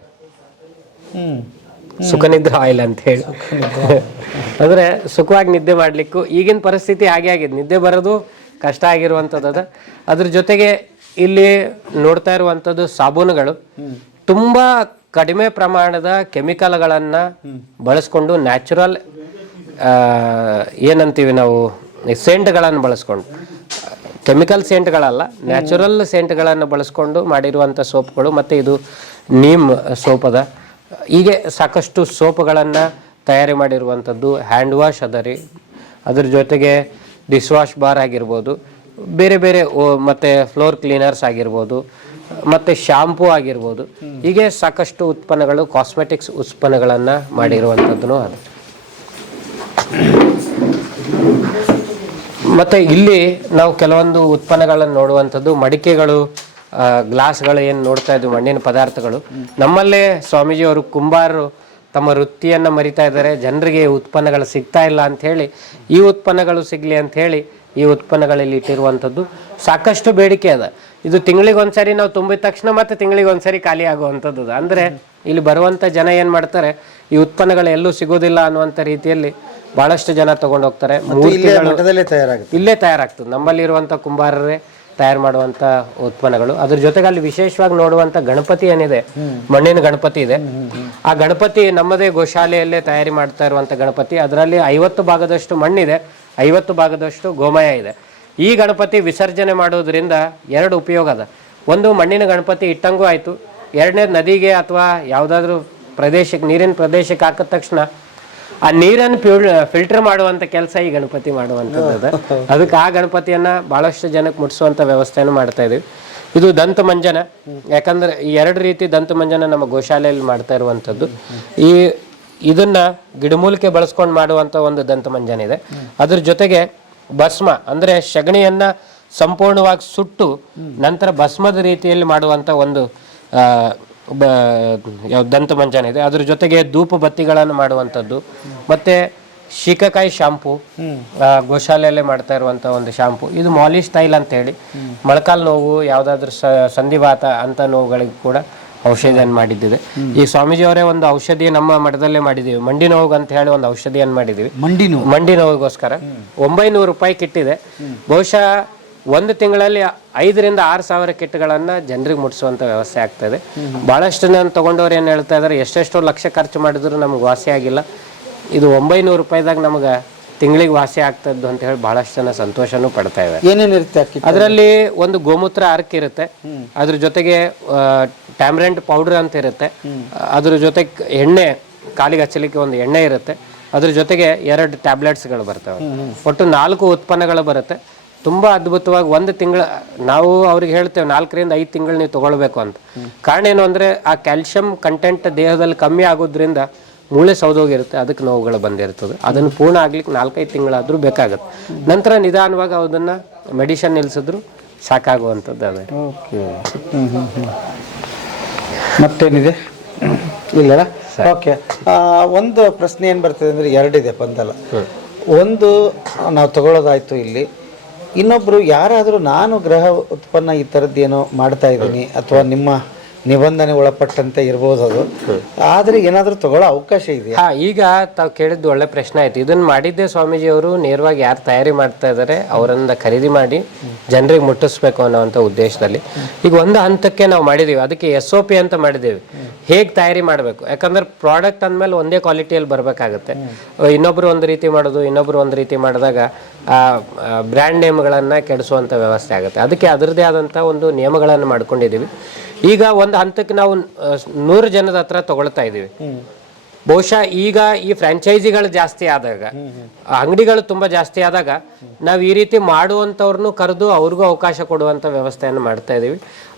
ಸುಖ ಸುಖನಿದ್ರೆ ಆಯಿಲ್ ಅಂತ ಹೇಳಿ. ಅಂದ್ರೆ ಸುಖವಾಗಿ ನಿದ್ದೆ ಮಾಡ್ಲಿಕ್ಕೂ ಈಗಿನ ಪರಿಸ್ಥಿತಿ ಹಾಗೆ ಆಗಿದೆ. ನಿದ್ದೆ ಬರೋದು ಕಷ್ಟ ಆಗಿರುವಂಥದ್ದು ಅದ್ರ ಜೊತೆಗೆ ಇಲ್ಲಿ ನೋಡ್ತಾ ಇರುವಂಥದ್ದು ಸಾಬೂನುಗಳು. ತುಂಬಾ ಕಡಿಮೆ ಪ್ರಮಾಣದ ಕೆಮಿಕಲ್ಗಳನ್ನ ಬಳಸ್ಕೊಂಡು ನ್ಯಾಚುರಲ್ ಏನಂತೀವಿ ನಾವು? ಸೆಂಟ್ಗಳನ್ನು ಬಳಸ್ಕೊಂಡು. ಕೆಮಿಕಲ್ ಸೆಂಟ್ಗಳಲ್ಲ, ನ್ಯಾಚುರಲ್ ಸೆಂಟ್ಗಳನ್ನು ಬಳಸ್ಕೊಂಡು ಮಾಡಿರುವಂಥ ಸೋಪ್ಗಳು ಮತ್ತು ಇದು ನೀಮ್ ಸೋಪದ. ಹೀಗೆ ಸಾಕಷ್ಟು ಸೋಪ್ಗಳನ್ನು ತಯಾರಿ ಮಾಡಿರುವಂಥದ್ದು. ಹ್ಯಾಂಡ್ ವಾಶ್ ಅದ ರೀ. ಅದ್ರ ಜೊತೆಗೆ ಡಿಶ್ ವಾಶ್ ಬಾರ್ ಆಗಿರ್ಬೋದು. ಬೇರೆ ಬೇರೆ ಮತ್ತೆ ಫ್ಲೋರ್ ಕ್ಲೀನರ್ಸ್ ಆಗಿರ್ಬೋದು. ಮತ್ತೆ ಶಾಂಪೂ ಆಗಿರ್ಬೋದು. ಹೀಗೆ ಸಾಕಷ್ಟು ಉತ್ಪನ್ನಗಳು, ಕಾಸ್ಮೆಟಿಕ್ಸ್ ಉತ್ಪನ್ನಗಳನ್ನು ಮಾಡಿರುವಂಥದ್ದು ಅದು. ಮತ್ತೆ ಇಲ್ಲಿ ನಾವು ಕೆಲವೊಂದು ಉತ್ಪನ್ನಗಳನ್ನು ನೋಡುವಂಥದ್ದು, ಮಡಿಕೆಗಳು ಗ್ಲಾಸ್ಗಳು ಏನು ನೋಡ್ತಾ ಇದ್ವಿ, ಮಣ್ಣಿನ ಪದಾರ್ಥಗಳು ನಮ್ಮಲ್ಲೇ ಸ್ವಾಮೀಜಿಯವರು ಕುಂಬಾರರು ತಮ್ಮ ವೃತ್ತಿಯನ್ನು ಮರಿತಾ ಇದ್ದಾರೆ, ಜನರಿಗೆ ಉತ್ಪನ್ನಗಳು ಸಿಗ್ತಾ ಇಲ್ಲ ಅಂತ ಹೇಳಿ ಈ ಉತ್ಪನ್ನಗಳು ಸಿಗಲಿ ಅಂತ ಹೇಳಿ ಈ ಉತ್ಪನ್ನಗಳಲ್ಲಿ ಇಟ್ಟಿರುವಂಥದ್ದು ಸಾಕಷ್ಟು ಬೇಡಿಕೆ ಅದ ಇದು ತಿಂಗಳಿಗೆ ಒಂದ್ಸರಿ ನಾವು ತುಂಬಿದ ತಕ್ಷಣ ಮತ್ತೆ ತಿಂಗಳಿಗೊಂದ್ಸರಿ ಖಾಲಿ ಆಗುವಂಥದ್ದು ಅದು. ಅಂದ್ರೆ ಇಲ್ಲಿ ಬರುವಂತ ಜನ ಏನು ಮಾಡ್ತಾರೆ, ಈ ಉತ್ಪನ್ನಗಳು ಎಲ್ಲೂ ಸಿಗೋದಿಲ್ಲ ಅನ್ನುವಂಥ ರೀತಿಯಲ್ಲಿ ಬಹಳಷ್ಟು ಜನ ತಗೊಂಡು ಹೋಗ್ತಾರೆ. ಇಲ್ಲೇ ತಯಾರಾಗ್ತದೆ ಮಠದಲ್ಲೇ ತಯಾರಾಗುತ್ತೆ. ಇಲ್ಲೇ ತಯಾರಾಗ್ತದೆ. ನಮ್ಮಲ್ಲಿರುವಂಥ ಕುಂಬಾರರೇ ತಯಾರು ಮಾಡುವಂತ ಉತ್ಪನ್ನಗಳು. ಅದ್ರ ಜೊತೆಗೆ ಅಲ್ಲಿ ವಿಶೇಷವಾಗಿ ನೋಡುವಂತ ಗಣಪತಿ ಏನಿದೆ ಮಣ್ಣಿನ ಗಣಪತಿ ಇದೆ. ಆ ಗಣಪತಿ ನಮ್ಮದೇ ಗೋಶಾಲೆಯಲ್ಲೇ ತಯಾರಿ ಮಾಡ್ತಾ ಇರುವಂತ ಗಣಪತಿ. ಅದರಲ್ಲಿ ಐವತ್ತು ಭಾಗದಷ್ಟು ಮಣ್ಣಿದೆ ಐವತ್ತು ಭಾಗದಷ್ಟು ಗೋಮಯ ಇದೆ. ಈ ಗಣಪತಿ ವಿಸರ್ಜನೆ ಮಾಡೋದ್ರಿಂದ ಎರಡು ಉಪಯೋಗ ಅದ. ಒಂದು ಮಣ್ಣಿನ ಗಣಪತಿ ಇಟ್ಟಂಗೂ ಆಯ್ತು. ಎರಡನೇ ನದಿಗೆ ಅಥವಾ ಯಾವುದಾದ್ರೂ ಪ್ರದೇಶಕ್ಕೆ ನೀರಿನ ಪ್ರದೇಶಕ್ಕೆ ಹಾಕಿದ ತಕ್ಷಣ ಆ ನೀರನ್ನು ಫಿಲ್ಟರ್ ಮಾಡುವಂತ ಕೆಲಸ ಈ ಗಣಪತಿ ಮಾಡುವಂಥದ್ದು ಅದಕ್ಕೆ ಆ ಗಣಪತಿಯನ್ನ ಬಹಳಷ್ಟು ಜನಕ್ಕೆ ಮುಟ್ಟಿಸುವಂತ ವ್ಯವಸ್ಥೆಯನ್ನು ಮಾಡ್ತಾ ಇದೀವಿ. ಇದು ದಂತ ಮಂಜನ. ಯಾಕಂದ್ರೆ ಎರಡು ರೀತಿ ದಂತ ಮಂಜನ ನಮ್ಮ ಗೋಶಾಲೆಯಲ್ಲಿ ಮಾಡ್ತಾ ಇರುವಂಥದ್ದು. ಈ ಇದನ್ನ ಗಿಡಮೂಲಿಕೆ ಬಳಸ್ಕೊಂಡು ಮಾಡುವಂತ ಒಂದು ದಂತ ಮಂಜನ ಇದೆ. ಅದ್ರ ಜೊತೆಗೆ ಭಸ್ಮ, ಅಂದ್ರೆ ಸಗಣಿಯನ್ನ ಸಂಪೂರ್ಣವಾಗಿ ಸುಟ್ಟು ನಂತರ ಭಸ್ಮದ ರೀತಿಯಲ್ಲಿ ಮಾಡುವಂತ ಒಂದು ಬ ಯಾವ ದಂತ ಮಂಜನ ಇದೆ. ಅದ್ರ ಜೊತೆಗೆ ಧೂಪ ಬತ್ತಿಗಳನ್ನು ಮಾಡುವಂಥದ್ದು. ಮತ್ತೆ ಶೀಕಕಾಯಿ ಶಾಂಪು ಆ, ಗೋಶಾಲೆಯಲ್ಲೇ ಮಾಡ್ತಾ ಇರುವಂಥ ಒಂದು ಶಾಂಪು. ಇದು ಮಾಲಿಶ್ ತೈಲ್ ಅಂತ ಹೇಳಿ ಮೊಳಕಾಲು ನೋವು ಯಾವ್ದಾದ್ರು ಸ ಸಂಧಿವಾತ ಅಂತ ನೋವುಗಳಿಗೆ ಕೂಡ ಔಷಧಿಯನ್ನು ಮಾಡಿದ್ದಿದೆ ಈ ಸ್ವಾಮೀಜಿ ಅವರೇ ಒಂದು ಔಷಧಿ ನಮ್ಮ ಮಠದಲ್ಲೇ ಮಾಡಿದ್ದೀವಿ. ಮಂಡಿ ನೋವು ಅಂತ ಹೇಳಿ ಒಂದು ಔಷಧಿಯನ್ನು ಮಾಡಿದ್ದೀವಿ. ಮಂಡಿ ನೋವು. ಮಂಡಿ ನೋವಿಗೋಸ್ಕರ. ಒಂಬೈನೂರು ರೂಪಾಯಿ ಕಿಟ್ಟಿದೆ. ಬಹುಶಃ ಒಂದು ತಿಂಗಳಲ್ಲಿ ಐದರಿಂದ ಆರು ಸಾವಿರ ಕಿಟ್ಗಳನ್ನ ಜನರಿಗೆ ಮುಟ್ಟಿಸುವಂತ ವ್ಯವಸ್ಥೆ ಆಗ್ತದೆ. ಬಹಳಷ್ಟು ನಾನು ತಗೊಂಡವ್ರು ಏನು ಹೇಳ್ತಾ ಇದ್ದಾರೆ ಎಷ್ಟೆಷ್ಟೋ ಲಕ್ಷ ಖರ್ಚು ಮಾಡಿದ್ರು ನಮ್ಗೆ ವಾಸಿ ಆಗಿಲ್ಲ. ಇದು ಒಂಬೈನೂರು ರೂಪಾಯಿದಾಗ ನಮಗೆ ತಿಂಗಳಿಗೆ ವಾಸಿ ಆಗ್ತದ್ದು ಅಂತ ಹೇಳಿ ಬಹಳಷ್ಟು ಜನ ಸಂತೋಷನೂ ಪಡ್ತಾ ಇದ್ದಾರೆ ಏನೇನಿರುತ್ತೆ ಅದರಲ್ಲಿ ಒಂದು ಗೋಮೂತ್ರ ಅರ್ಕ್ ಇರುತ್ತೆ. ಅದ್ರ ಜೊತೆಗೆ ಟ್ಯಾಮ್ರೆಂಟ್ ಪೌಡರ್ ಅಂತ ಇರುತ್ತೆ. ಅದ್ರ ಜೊತೆಗೆ ಎಣ್ಣೆ ಕಾಲಿಗೆ ಹಚ್ಚಲಿಕ್ಕೆ ಒಂದು ಎಣ್ಣೆ ಇರುತ್ತೆ. ಅದ್ರ ಜೊತೆಗೆ ಎರಡು ಟ್ಯಾಬ್ಲೆಟ್ಸ್ಗಳು ಬರ್ತವೆ. ಒಟ್ಟು ನಾಲ್ಕು ಉತ್ಪನ್ನಗಳು ಬರುತ್ತೆ. ತುಂಬಾ ಅದ್ಭುತವಾಗಿ ಒಂದು ತಿಂಗಳ ನಾವು ಅವ್ರಿಗೆ ಹೇಳ್ತೇವೆ ನಾಲ್ಕರಿಂದ ಐದು ತಿಂಗಳು ನೀವು ತಗೊಳ್ಬೇಕು ಅಂತ. ಕಾರಣ ಏನು ಅಂದರೆ ಆ ಕ್ಯಾಲ್ಸಿಯಂ ಕಂಟೆಂಟ್ ದೇಹದಲ್ಲಿ ಕಮ್ಮಿ ಆಗೋದ್ರಿಂದ ಮೂಳೆ ಸೌದೋಗಿರುತ್ತೆ ಅದಕ್ಕೆ ನೋವುಗಳು ಬಂದಿರ್ತದೆ. ಅದನ್ನು ಪೂರ್ಣ ಆಗ್ಲಿಕ್ಕೆ ನಾಲ್ಕೈದು ತಿಂಗಳಾದರೂ ಬೇಕಾಗುತ್ತೆ. ನಂತರ ನಿಧಾನವಾಗಿ ಅದನ್ನು ಮೆಡಿಷನ್ ನಿಲ್ಲಿಸಿದ್ರು ಸಾಕಾಗುವಂಥದ್ದು ಅದೇ. ಮತ್ತೇನಿದೆ? ಇಲ್ಲ ಓಕೆ ಒಂದು ಪ್ರಶ್ನೆ ಏನು ಬರ್ತದೆ ಅಂದರೆ ಎರಡಿದೆ ಪಂದಲ ಒಂದು ನಾವು ತಗೊಳ್ಳೋದಾಯ್ತು ಇಲ್ಲಿ. ಇನ್ನೊಬ್ರು ಯಾರಾದರೂ ನಾನು ಗ್ರಹ ಉತ್ಪನ್ನ ಈ ಥರದ್ದೇನೋ ಮಾಡ್ತಾ ಇದ್ದೀನಿ ಅಥವಾ ನಿಮ್ಮ ನಿಬಂಧನೆ ಒಳಪಟ್ಟಂತೆ ಇರ್ಬೋದು ಅದು. ಆದರೆ ಏನಾದರೂ ತಗೊಳ್ಳೋ ಅವಕಾಶ ಇದೆ ಹಾ ಈಗ ತಾವು ಕೇಳಿದ್ದು ಒಳ್ಳೆ ಪ್ರಶ್ನೆ ಆಯ್ತು. ಇದನ್ನ ಮಾಡಿದ್ದೆ ಸ್ವಾಮೀಜಿ ಅವರು ನೇರವಾಗಿ ಯಾರು ತಯಾರಿ ಮಾಡ್ತಾ ಇದ್ದಾರೆ ಅವರನ್ನ ಖರೀದಿ ಮಾಡಿ ಜನರಿಗೆ ಮುಟ್ಟಿಸ್ಬೇಕು ಅನ್ನೋವಂಥ ಉದ್ದೇಶದಲ್ಲಿ. ಈಗ ಒಂದು ಹಂತಕ್ಕೆ ನಾವು ಮಾಡಿದ್ದೀವಿ ಅದಕ್ಕೆ ಎಸ್ ಒ ಪಿ ಅಂತ ಮಾಡಿದ್ದೀವಿ ಹೇಗೆ ತಯಾರಿ ಮಾಡಬೇಕು? ಯಾಕಂದ್ರೆ ಪ್ರಾಡಕ್ಟ್ ಅಂದಮೇಲೆ ಒಂದೇ ಕ್ವಾಲಿಟಿಯಲ್ಲಿ ಬರಬೇಕಾಗುತ್ತೆ. ಇನ್ನೊಬ್ರು ಒಂದು ರೀತಿ ಮಾಡೋದು ಇನ್ನೊಬ್ರು ಒಂದು ರೀತಿ ಮಾಡಿದಾಗ ಬ್ರ್ಯಾಂಡ್ ನೇಮ್ಗಳನ್ನು ಕೆಡಿಸುವಂಥ ವ್ಯವಸ್ಥೆ ಆಗುತ್ತೆ. ಅದಕ್ಕೆ ಅದರದೇ ಆದಂಥ ಒಂದು ನಿಯಮಗಳನ್ನು ಮಾಡ್ಕೊಂಡಿದ್ದೀವಿ ಈಗ ಒಂದು ಹಂತಕ್ಕೆ ನಾವು ನೂರು ಜನದ ಹತ್ರ ತಗೊಳ್ತಾ ಇದೀವಿ ಬಹುಶಃ ಈಗ ಈ ಫ್ರಾಂಚೈಸಿಗಳು ಜಾಸ್ತಿ ಆದಾಗ ಅಂಗಡಿಗಳು ತುಂಬಾ ಜಾಸ್ತಿ ಆದಾಗ ನಾವು ಈ ರೀತಿ ಮಾಡುವಂತವ್ರನ್ನು ಕರೆದು ಅವ್ರಿಗೂ ಅವಕಾಶ ಕೊಡುವಂತ ವ್ಯವಸ್ಥೆಯನ್ನು ಮಾಡ್ತಾ ಇದ್ದೀವಿ.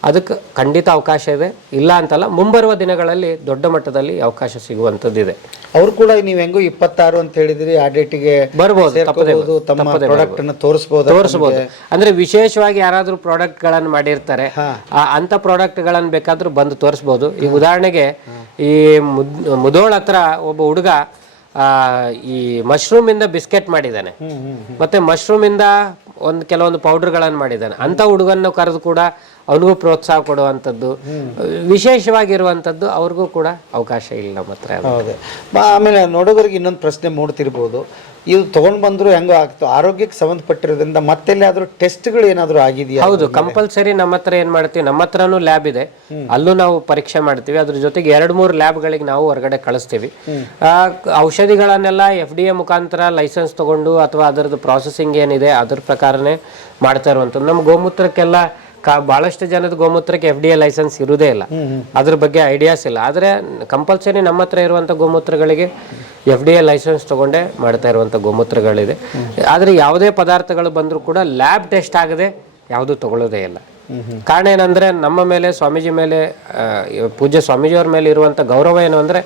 ಅದಕ್ಕೆ ಖಂಡಿತ ಅವಕಾಶ ಇದೆ. ಇಲ್ಲ ಅಂತಲ್ಲ ಮುಂಬರುವ ದಿನಗಳಲ್ಲಿ ದೊಡ್ಡ ಮಟ್ಟದಲ್ಲಿ ಅವಕಾಶ ಸಿಗುವಂಥದ್ದು ಇದೆ ಅವ್ರು ಕೂಡ ನೀವು ಹೆಂಗೋ ಇಪ್ಪತ್ತಾರು ಅಂತ ಹೇಳಿದ್ರಿ ಆ ಡೇಟಿಗೆ ಬರ್ಬೋದು, ಸೇರ್ಕೋಬಹುದು ತಮ್ಮ ಪ್ರಾಡಕ್ಟ್ ತೋರಿಸಬಹುದು ತೋರಿಸಬಹುದು ಅಂದ್ರೆ ವಿಶೇಷವಾಗಿ ಯಾರಾದ್ರೂ ಪ್ರಾಡಕ್ಟ್ ಗಳನ್ನ ಮಾಡಿರ್ತಾರೆ ಆ ಅಂತ ಪ್ರಾಡಕ್ಟ್ ಗಳನ್ನ ಬೇಕಾದ್ರೂ ಬಂದು ತೋರಿಸಬಹುದು ಈ ಉದಾಹರಣೆಗೆ ಈ ಮುದೋಳ ಹತ್ರ ಒಬ್ಬ ಹುಡುಗ ಈ ಮಶ್ರೂಮ್ ಇಂದ ಬಿಸ್ಕೆಟ್ ಮಾಡಿದ್ದಾನೆ. ಮತ್ತೆ ಮಶ್ರೂಮ್ ಇಂದ ಒಂದು ಕೆಲವೊಂದು ಪೌಡರ್ಗಳನ್ನು ಮಾಡಿದ್ದಾನೆ. ಅಂತ ಹುಡುಗನ್ನು ಕರೆದು ಕೂಡ ಅವನಿಗೂ ಪ್ರೋತ್ಸಾಹ ಕೊಡುವಂಥದ್ದು ವಿಶೇಷವಾಗಿರುವಂಥದ್ದು ಅವ್ರಿಗೂ ಕೂಡ ಅವಕಾಶ ಇಲ್ಲ ನಮ್ಮ ಹತ್ರ ಹೌದು. ಆಮೇಲೆ ನೋಡೋದ್ರಿಗೆ ಇನ್ನೊಂದು ಪ್ರಶ್ನೆ ಮೂಡ್ತಿರ್ಬೋದು. ಇದು ತಗೊಂಡ್ ಬಂದ್ರು ಹೆಂಗೋ ಆಗ್ತು. ಆರೋಗ್ಯಕ್ಕೆ ಸಂಬಂಧಪಟ್ಟಿರೋದ್ರಿಂದ ಮತ್ತೆಲ್ಲಾದ್ರೂ ಟೆಸ್ಟ್ಗಳು ಏನಾದರೂ ಆಗಿದೆಯಾ? ಹೌದು ಕಂಪಲ್ಸರಿ ನಮ್ಮ ಹತ್ರ ಏನ್ ಮಾಡ್ತೀವಿ? ನಮ್ಮ ಹತ್ರನೂ ಲ್ಯಾಬ್ ಇದೆ. ಅಲ್ಲೂ ನಾವು ಪರೀಕ್ಷೆ ಮಾಡ್ತೀವಿ. ಅದ್ರ ಜೊತೆಗೆ ಎರಡ್ ಮೂರು ಲ್ಯಾಬ್ಗಳಿಗೆ ನಾವು ಹೊರಗಡೆ ಕಳಿಸ್ತೀವಿ. ಆ, ಔಷಧಿಗಳನ್ನೆಲ್ಲ ಎಫ್ ಡಿ ಎ ಮುಖಾಂತರ ಲೈಸೆನ್ಸ್ ತಗೊಂಡು ಅಥವಾ ಅದರದ್ದು ಪ್ರಾಸೆಸಿಂಗ್ ಏನಿದೆ ಅದ್ರ ಪ್ರಕಾರನೇ ಮಾಡ್ತಾ ಇರುವಂಥದ್ದು. ನಮ್ಮ ಗೋಮೂತ್ರಕ್ಕೆಲ್ಲ ಕಾ ಬಹಳಷ್ಟು ಜನದ ಗೋಮೂತ್ರಕ್ಕೆ ಎಫ್ ಡಿ ಎ ಲೈಸೆನ್ಸ್ ಇರುವುದೇ ಇಲ್ಲ. ಅದ್ರ ಬಗ್ಗೆ ಐಡಿಯಾಸ್ ಇಲ್ಲ. ಆದರೆ ಕಂಪಲ್ಸರಿ ನಮ್ಮ ಹತ್ರ ಇರುವಂಥ ಗೋಮೂತ್ರಗಳಿಗೆ ಎಫ್ ಡಿ ಎ ಲೈಸೆನ್ಸ್ ತಗೊಂಡೇ ಮಾಡ್ತಾ ಇರುವಂಥ ಗೋಮೂತ್ರಗಳಿದೆ. ಆದರೆ ಯಾವುದೇ ಪದಾರ್ಥಗಳು ಬಂದರೂ ಕೂಡ ಲ್ಯಾಬ್ ಟೆಸ್ಟ್ ಆಗದೆ ಯಾವುದು ತಗೊಳ್ಳೋದೇ ಇಲ್ಲ. ಕಾರಣ ಏನಂದ್ರೆ ನಮ್ಮ ಮೇಲೆ ಸ್ವಾಮೀಜಿ ಮೇಲೆ ಪೂಜ್ಯ ಸ್ವಾಮೀಜಿಯವ್ರ ಮೇಲೆ ಇರುವಂಥ ಗೌರವ ಏನು ಅಂದ್ರೆ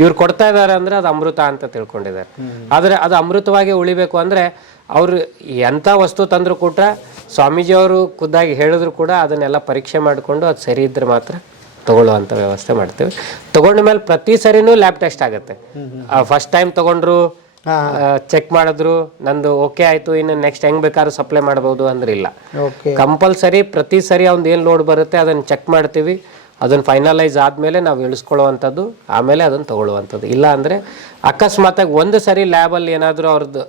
ಇವ್ರು ಕೊಡ್ತಾ ಇದ್ದಾರೆ ಅಂದ್ರೆ ಅದು ಅಮೃತ ಅಂತ ತಿಳ್ಕೊಂಡಿದ್ದಾರೆ. ಆದರೆ ಅದು ಅಮೃತವಾಗಿ ಉಳಿಬೇಕು ಅಂದ್ರೆ ಅವ್ರು ಎಂಥ ವಸ್ತು ತಂದರೂ ಕೂಡ ಸ್ವಾಮೀಜಿಯವರು ಖುದ್ದಾಗಿ ಹೇಳಿದ್ರು ಕೂಡ ಅದನ್ನೆಲ್ಲ ಪರೀಕ್ಷೆ ಮಾಡಿಕೊಂಡು ಅದು ಸರಿ ಇದ್ರೆ ಮಾತ್ರ ತಗೊಳ್ಳುವಂಥ ವ್ಯವಸ್ಥೆ ಮಾಡ್ತೀವಿ. ತಗೊಂಡ ಮೇಲೆ ಪ್ರತಿ ಸರಿನೂ ಲ್ಯಾಬ್ ಟೆಸ್ಟ್ ಆಗುತ್ತೆ. ಫಸ್ಟ್ ಟೈಮ್ ತಗೊಂಡ್ರು ಚೆಕ್ ಮಾಡಿದ್ರು ನಂದು ಓಕೆ ಆಯ್ತು ಇನ್ನು ನೆಕ್ಸ್ಟ್ ಹೆಂಗ್ ಬೇಕಾದ್ರೂ ಸಪ್ಲೈ ಮಾಡ್ಬೋದು ಅಂದ್ರೆ ಇಲ್ಲ ಕಂಪಲ್ಸರಿ ಪ್ರತಿ ಸರಿ ಅವ್ನು ಏನು ಲೋಡ್ ಬರುತ್ತೆ ಅದನ್ನು ಚೆಕ್ ಮಾಡ್ತೀವಿ. ಅದನ್ನು ಫೈನಲೈಸ್ ಆದಮೇಲೆ ನಾವು ಇಳಿಸ್ಕೊಳ್ಳುವಂಥದ್ದು ಆಮೇಲೆ ಅದನ್ನು ತಗೊಳ್ಳುವಂಥದ್ದು. ಇಲ್ಲ ಅಂದರೆ ಅಕಸ್ಮಾತಾಗಿ ಒಂದು ಸರಿ ಲ್ಯಾಬಲ್ಲಿ ಏನಾದರೂ ಅವ್ರದ್ದು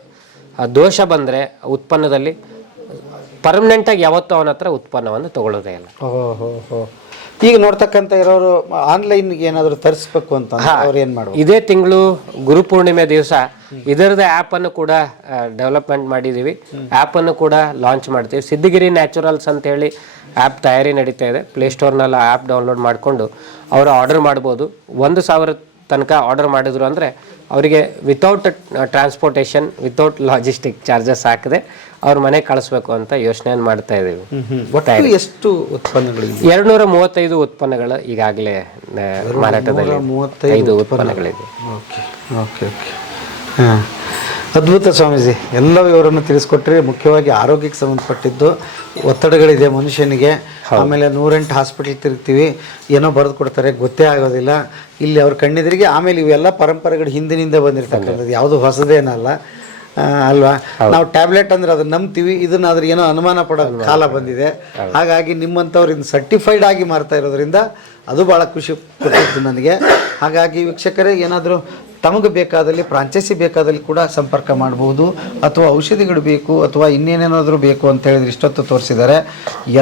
ದೋಷ ಬಂದರೆ ಉತ್ಪನ್ನದಲ್ಲಿ ಪರ್ಮನೆಂಟಾಗಿ ಯಾವತ್ತೂ ಅವನ ಹತ್ರ ಉತ್ಪನ್ನವನ್ನು ತಗೊಳ್ಳೋದೇ ಇಲ್ಲ. ಈಗ ನೋಡ್ತಕ್ಕಂಥ ಇರೋರು ಆನ್ಲೈನ್ ಏನಾದರೂ ತರಿಸ್ಬೇಕು ಅಂತ ಅವ್ರು ಏನು ಮಾಡುವ ಇದೇ ತಿಂಗಳು ಗುರುಪೂರ್ಣಿಮೆ ದಿವಸ ಇದರದ ಆ್ಯಪನ್ನು ಕೂಡ ಡೆವಲಪ್ಮೆಂಟ್ ಮಾಡಿದ್ದೀವಿ ಆ್ಯಪನ್ನು ಕೂಡ ಲಾಂಚ್ ಮಾಡ್ತೀವಿ. ಸಿದ್ಧಗಿರಿ ನ್ಯಾಚುರಲ್ಸ್ ಅಂತ ಹೇಳಿ ಆ್ಯಪ್ ತಯಾರಿ ನಡೀತಾ ಇದೆ. ಪ್ಲೇಸ್ಟೋರ್ನಲ್ಲಿ ಆ್ಯಪ್ ಡೌನ್ಲೋಡ್ ಮಾಡಿಕೊಂಡು ಅವರು ಆರ್ಡರ್ ಮಾಡ್ಬೋದು. ಒಂದು ಸಾವಿರ ತನಕ ಆರ್ಡರ್ ಮಾಡಿದ್ರು ಅಂದರೆ ಅವರಿಗೆ without transportation without logistic charges ಹಾಕದೆ ಅವ್ರ ಮನೆಗೆ ಕಳಿಸ್ಬೇಕು ಅಂತ ಯೋಚನೆಯನ್ನು ಮಾಡ್ತಾ ಇದ್ದೀವಿ. ಒಟ್ಟು ಎಷ್ಟು ಉತ್ಪನ್ನಗಳು ಎರಡ್ನೂರ ಮೂವತ್ತೈದು ಉತ್ಪನ್ನಗಳು ಈಗಾಗಲೇ ಮಾರಾಟದಲ್ಲಿ ಮೂವತ್ತೈದು ಉತ್ಪನ್ನಗಳಿದೆ ಓಕೆ ಓಕೆ ಓಕೆ. ಹಾಂ. ಅದ್ಭುತ ಸ್ವಾಮೀಜಿ ಎಲ್ಲ ವಿವರನ್ನು ತಿಳಿಸ್ಕೊಟ್ರಿ ಮುಖ್ಯವಾಗಿ ಆರೋಗ್ಯಕ್ಕೆ ಸಂಬಂಧಪಟ್ಟಿದ್ದು ಒತ್ತಡಗಳಿದೆ ಮನುಷ್ಯನಿಗೆ. ಆಮೇಲೆ ನೂರೆಂಟು ಹಾಸ್ಪಿಟಲ್ ತಿರುಗ್ತೀವಿ. ಏನೋ ಬರೆದು ಕೊಡ್ತಾರೆ ಗೊತ್ತೇ ಆಗೋದಿಲ್ಲ. ಇಲ್ಲಿ ಅವ್ರ ಕಣ್ಣೆದುರಿಗೆ ಆಮೇಲೆ ಇವೆಲ್ಲ ಪರಂಪರೆಗಳು ಹಿಂದಿನಿಂದ ಬಂದಿರ್ತಕ್ಕಂಥದ್ದು. ಯಾವುದು ಹೊಸದೇನಲ್ಲ. ಅಲ್ವಾ? ನಾವು ಟ್ಯಾಬ್ಲೆಟ್ ಅಂದ್ರೆ ಅದನ್ನ ನಂಬ್ತೀವಿ. ಇದನ್ನ ಅದ್ರ ಏನೋ ಅನುಮಾನ ಪಡೋ ಕಾಲ ಬಂದಿದೆ. ಹಾಗಾಗಿ ನಿಮ್ಮಂಥವ್ರು ಇನ್ನು ಸರ್ಟಿಫೈಡ್ ಆಗಿ ಮಾರ್ತಾ ಇರೋದ್ರಿಂದ ಅದು ಭಾಳ ಖುಷಿ ಕೊಟ್ಟಿತ್ತು ನನಗೆ. ಹಾಗಾಗಿ ವೀಕ್ಷಕರೇ ಏನಾದರೂ ತಮಗೆ ಬೇಕಾದಲ್ಲಿ ಫ್ರಾಂಚೈಸಿ ಬೇಕಾದಲ್ಲಿ ಕೂಡ ಸಂಪರ್ಕ ಮಾಡ್ಬೋದು. ಅಥವಾ ಔಷಧಿಗಳು ಬೇಕು, ಅಥವಾ ಇನ್ನೇನೇನಾದರೂ ಬೇಕು ಅಂತ ಹೇಳಿದ್ರೆ ಇಷ್ಟೊತ್ತು ತೋರಿಸಿದ್ದಾರೆ.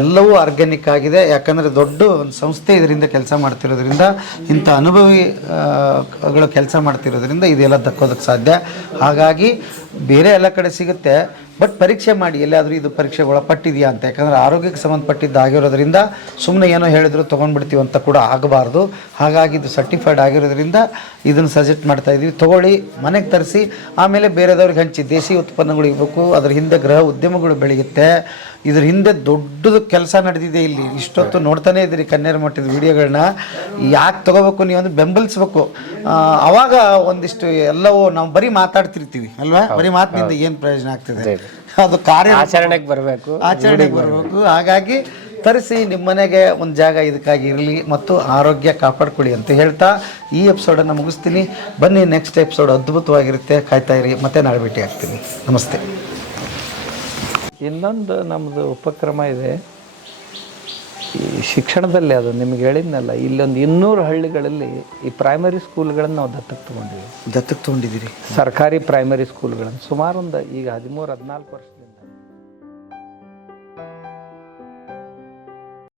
ಎಲ್ಲವೂ ಆರ್ಗ್ಯಾನಿಕ್ ಆಗಿದೆ. ಯಾಕಂದರೆ ದೊಡ್ಡ ಒಂದು ಸಂಸ್ಥೆ ಇದರಿಂದ ಕೆಲಸ ಮಾಡ್ತಿರೋದ್ರಿಂದ, ಇಂಥ ಅನುಭವಿಗಳು ಕೆಲಸ ಮಾಡ್ತಿರೋದ್ರಿಂದ ಇದೆಲ್ಲ ದಕ್ಕೋದಕ್ಕೆ ಸಾಧ್ಯ. ಹಾಗಾಗಿ ಬೇರೆ ಎಲ್ಲ ಕಡೆ ಸಿಗುತ್ತೆ. ಬಟ್ ಪರೀಕ್ಷೆ ಮಾಡಿ ಎಲ್ಲಾದರೂ ಇದು ಪರೀಕ್ಷೆ ಒಳಪಟ್ಟಿದೆಯಾ ಅಂತ. ಯಾಕಂದರೆ ಆರೋಗ್ಯಕ್ಕೆ ಸಂಬಂಧಪಟ್ಟಿದ್ದು ಆಗಿರೋದ್ರಿಂದ ಸುಮ್ಮನೆ ಏನೋ ಹೇಳಿದ್ರು ತೊಗೊಂಡ್ಬಿಡ್ತೀವಿ ಅಂತ ಕೂಡ ಆಗಬಾರ್ದು. ಹಾಗಾಗಿ ಇದು ಸರ್ಟಿಫೈಡ್ ಆಗಿರೋದ್ರಿಂದ ಇದನ್ನು ಸಜೆಸ್ಟ್ ಮಾಡ್ತಾ ಇದ್ದೀವಿ ತೊಗೊಳ್ಳಿ ಮನೆಗೆ ತರಿಸಿ. ಆಮೇಲೆ ಬೇರೆದವ್ರಿಗೆ ಹಂಚಿ. ದೇಶಿ ಉತ್ಪನ್ನಗಳು ಇರಬೇಕು ಅದ್ರ ಹಿಂದೆ ಗೃಹ ಉದ್ಯಮಗಳು ಬೆಳೆಯುತ್ತೆ. ಇದ್ರ ಹಿಂದೆ ದೊಡ್ಡದು ಕೆಲಸ ನಡೆದಿದೆ ಇಲ್ಲಿ. ಇಷ್ಟೊತ್ತು ನೋಡ್ತಾನೆ ಇದ್ದೀರಿ ಕನ್ಯರ ಮಟ್ಟದ ವಿಡಿಯೋಗಳನ್ನ ಯಾಕೆ ತಗೋಬೇಕು ನೀವು ಅಂದ್ರೆ ಬೆಂಬಲಿಸ್ಬೇಕು ಅವಾಗ ಒಂದಿಷ್ಟು ಎಲ್ಲವೂ ನಾವು ಬರೀ ಮಾತಾಡ್ತಿರ್ತೀವಿ ಅಲ್ವಾ? ಬರೀ ಮಾತಿನಿಂದ ಏನು ಪ್ರಯೋಜನ ಆಗ್ತದೆ? ಅದು ಕಾರ್ಯ ಆಚರಣೆಗೆ ಬರಬೇಕು. ಆಚರಣೆಗೆ ಬರಬೇಕು. ಹಾಗಾಗಿ ತರಿಸಿ ನಿಮ್ಮ ಮನೆಗೆ ಒಂದು ಜಾಗ ಇದಕ್ಕಾಗಿ ಇರಲಿ ಮತ್ತು ಆರೋಗ್ಯ ಕಾಪಾಡ್ಕೊಳ್ಳಿ ಅಂತ ಹೇಳ್ತಾ ಈ ಎಪಿಸೋಡನ್ನು ಮುಗಿಸ್ತೀನಿ. ಬನ್ನಿ ನೆಕ್ಸ್ಟ್ ಎಪಿಸೋಡ್ ಅದ್ಭುತವಾಗಿರುತ್ತೆ. ಕಾಯ್ತಾ ಇರಿ. ಮತ್ತೆ ನಾಳೆ ಭೇಟಿ ಆಗ್ತೀನಿ ನಮಸ್ತೆ. ಇನ್ನೊಂದು ನಮ್ಮದು ಉಪಕ್ರಮ ಇದೆ. ಈ ಶಿಕ್ಷಣದಲ್ಲಿ ಅದು ನಿಮ್ಗೆ ಹೇಳಿದ್ನಲ್ಲ ಇಲ್ಲೊಂದು ಇನ್ನೂರು ಹಳ್ಳಿಗಳಲ್ಲಿ ಈ ಪ್ರೈಮರಿ ಸ್ಕೂಲ್ಗಳನ್ನು ನಾವು ದತ್ತಕ್ಕೆ ತೊಗೊಂಡಿವಿ. ದತ್ತಕ್ಕೆ ತೊಗೊಂಡಿದ್ದೀರಿ. ಸರ್ಕಾರಿ ಪ್ರೈಮರಿ ಸ್ಕೂಲ್ಗಳನ್ನು ಸುಮಾರು ಒಂದು ಈಗ ಹದಿಮೂರು ಹದಿನಾಲ್ಕು ವರ್ಷ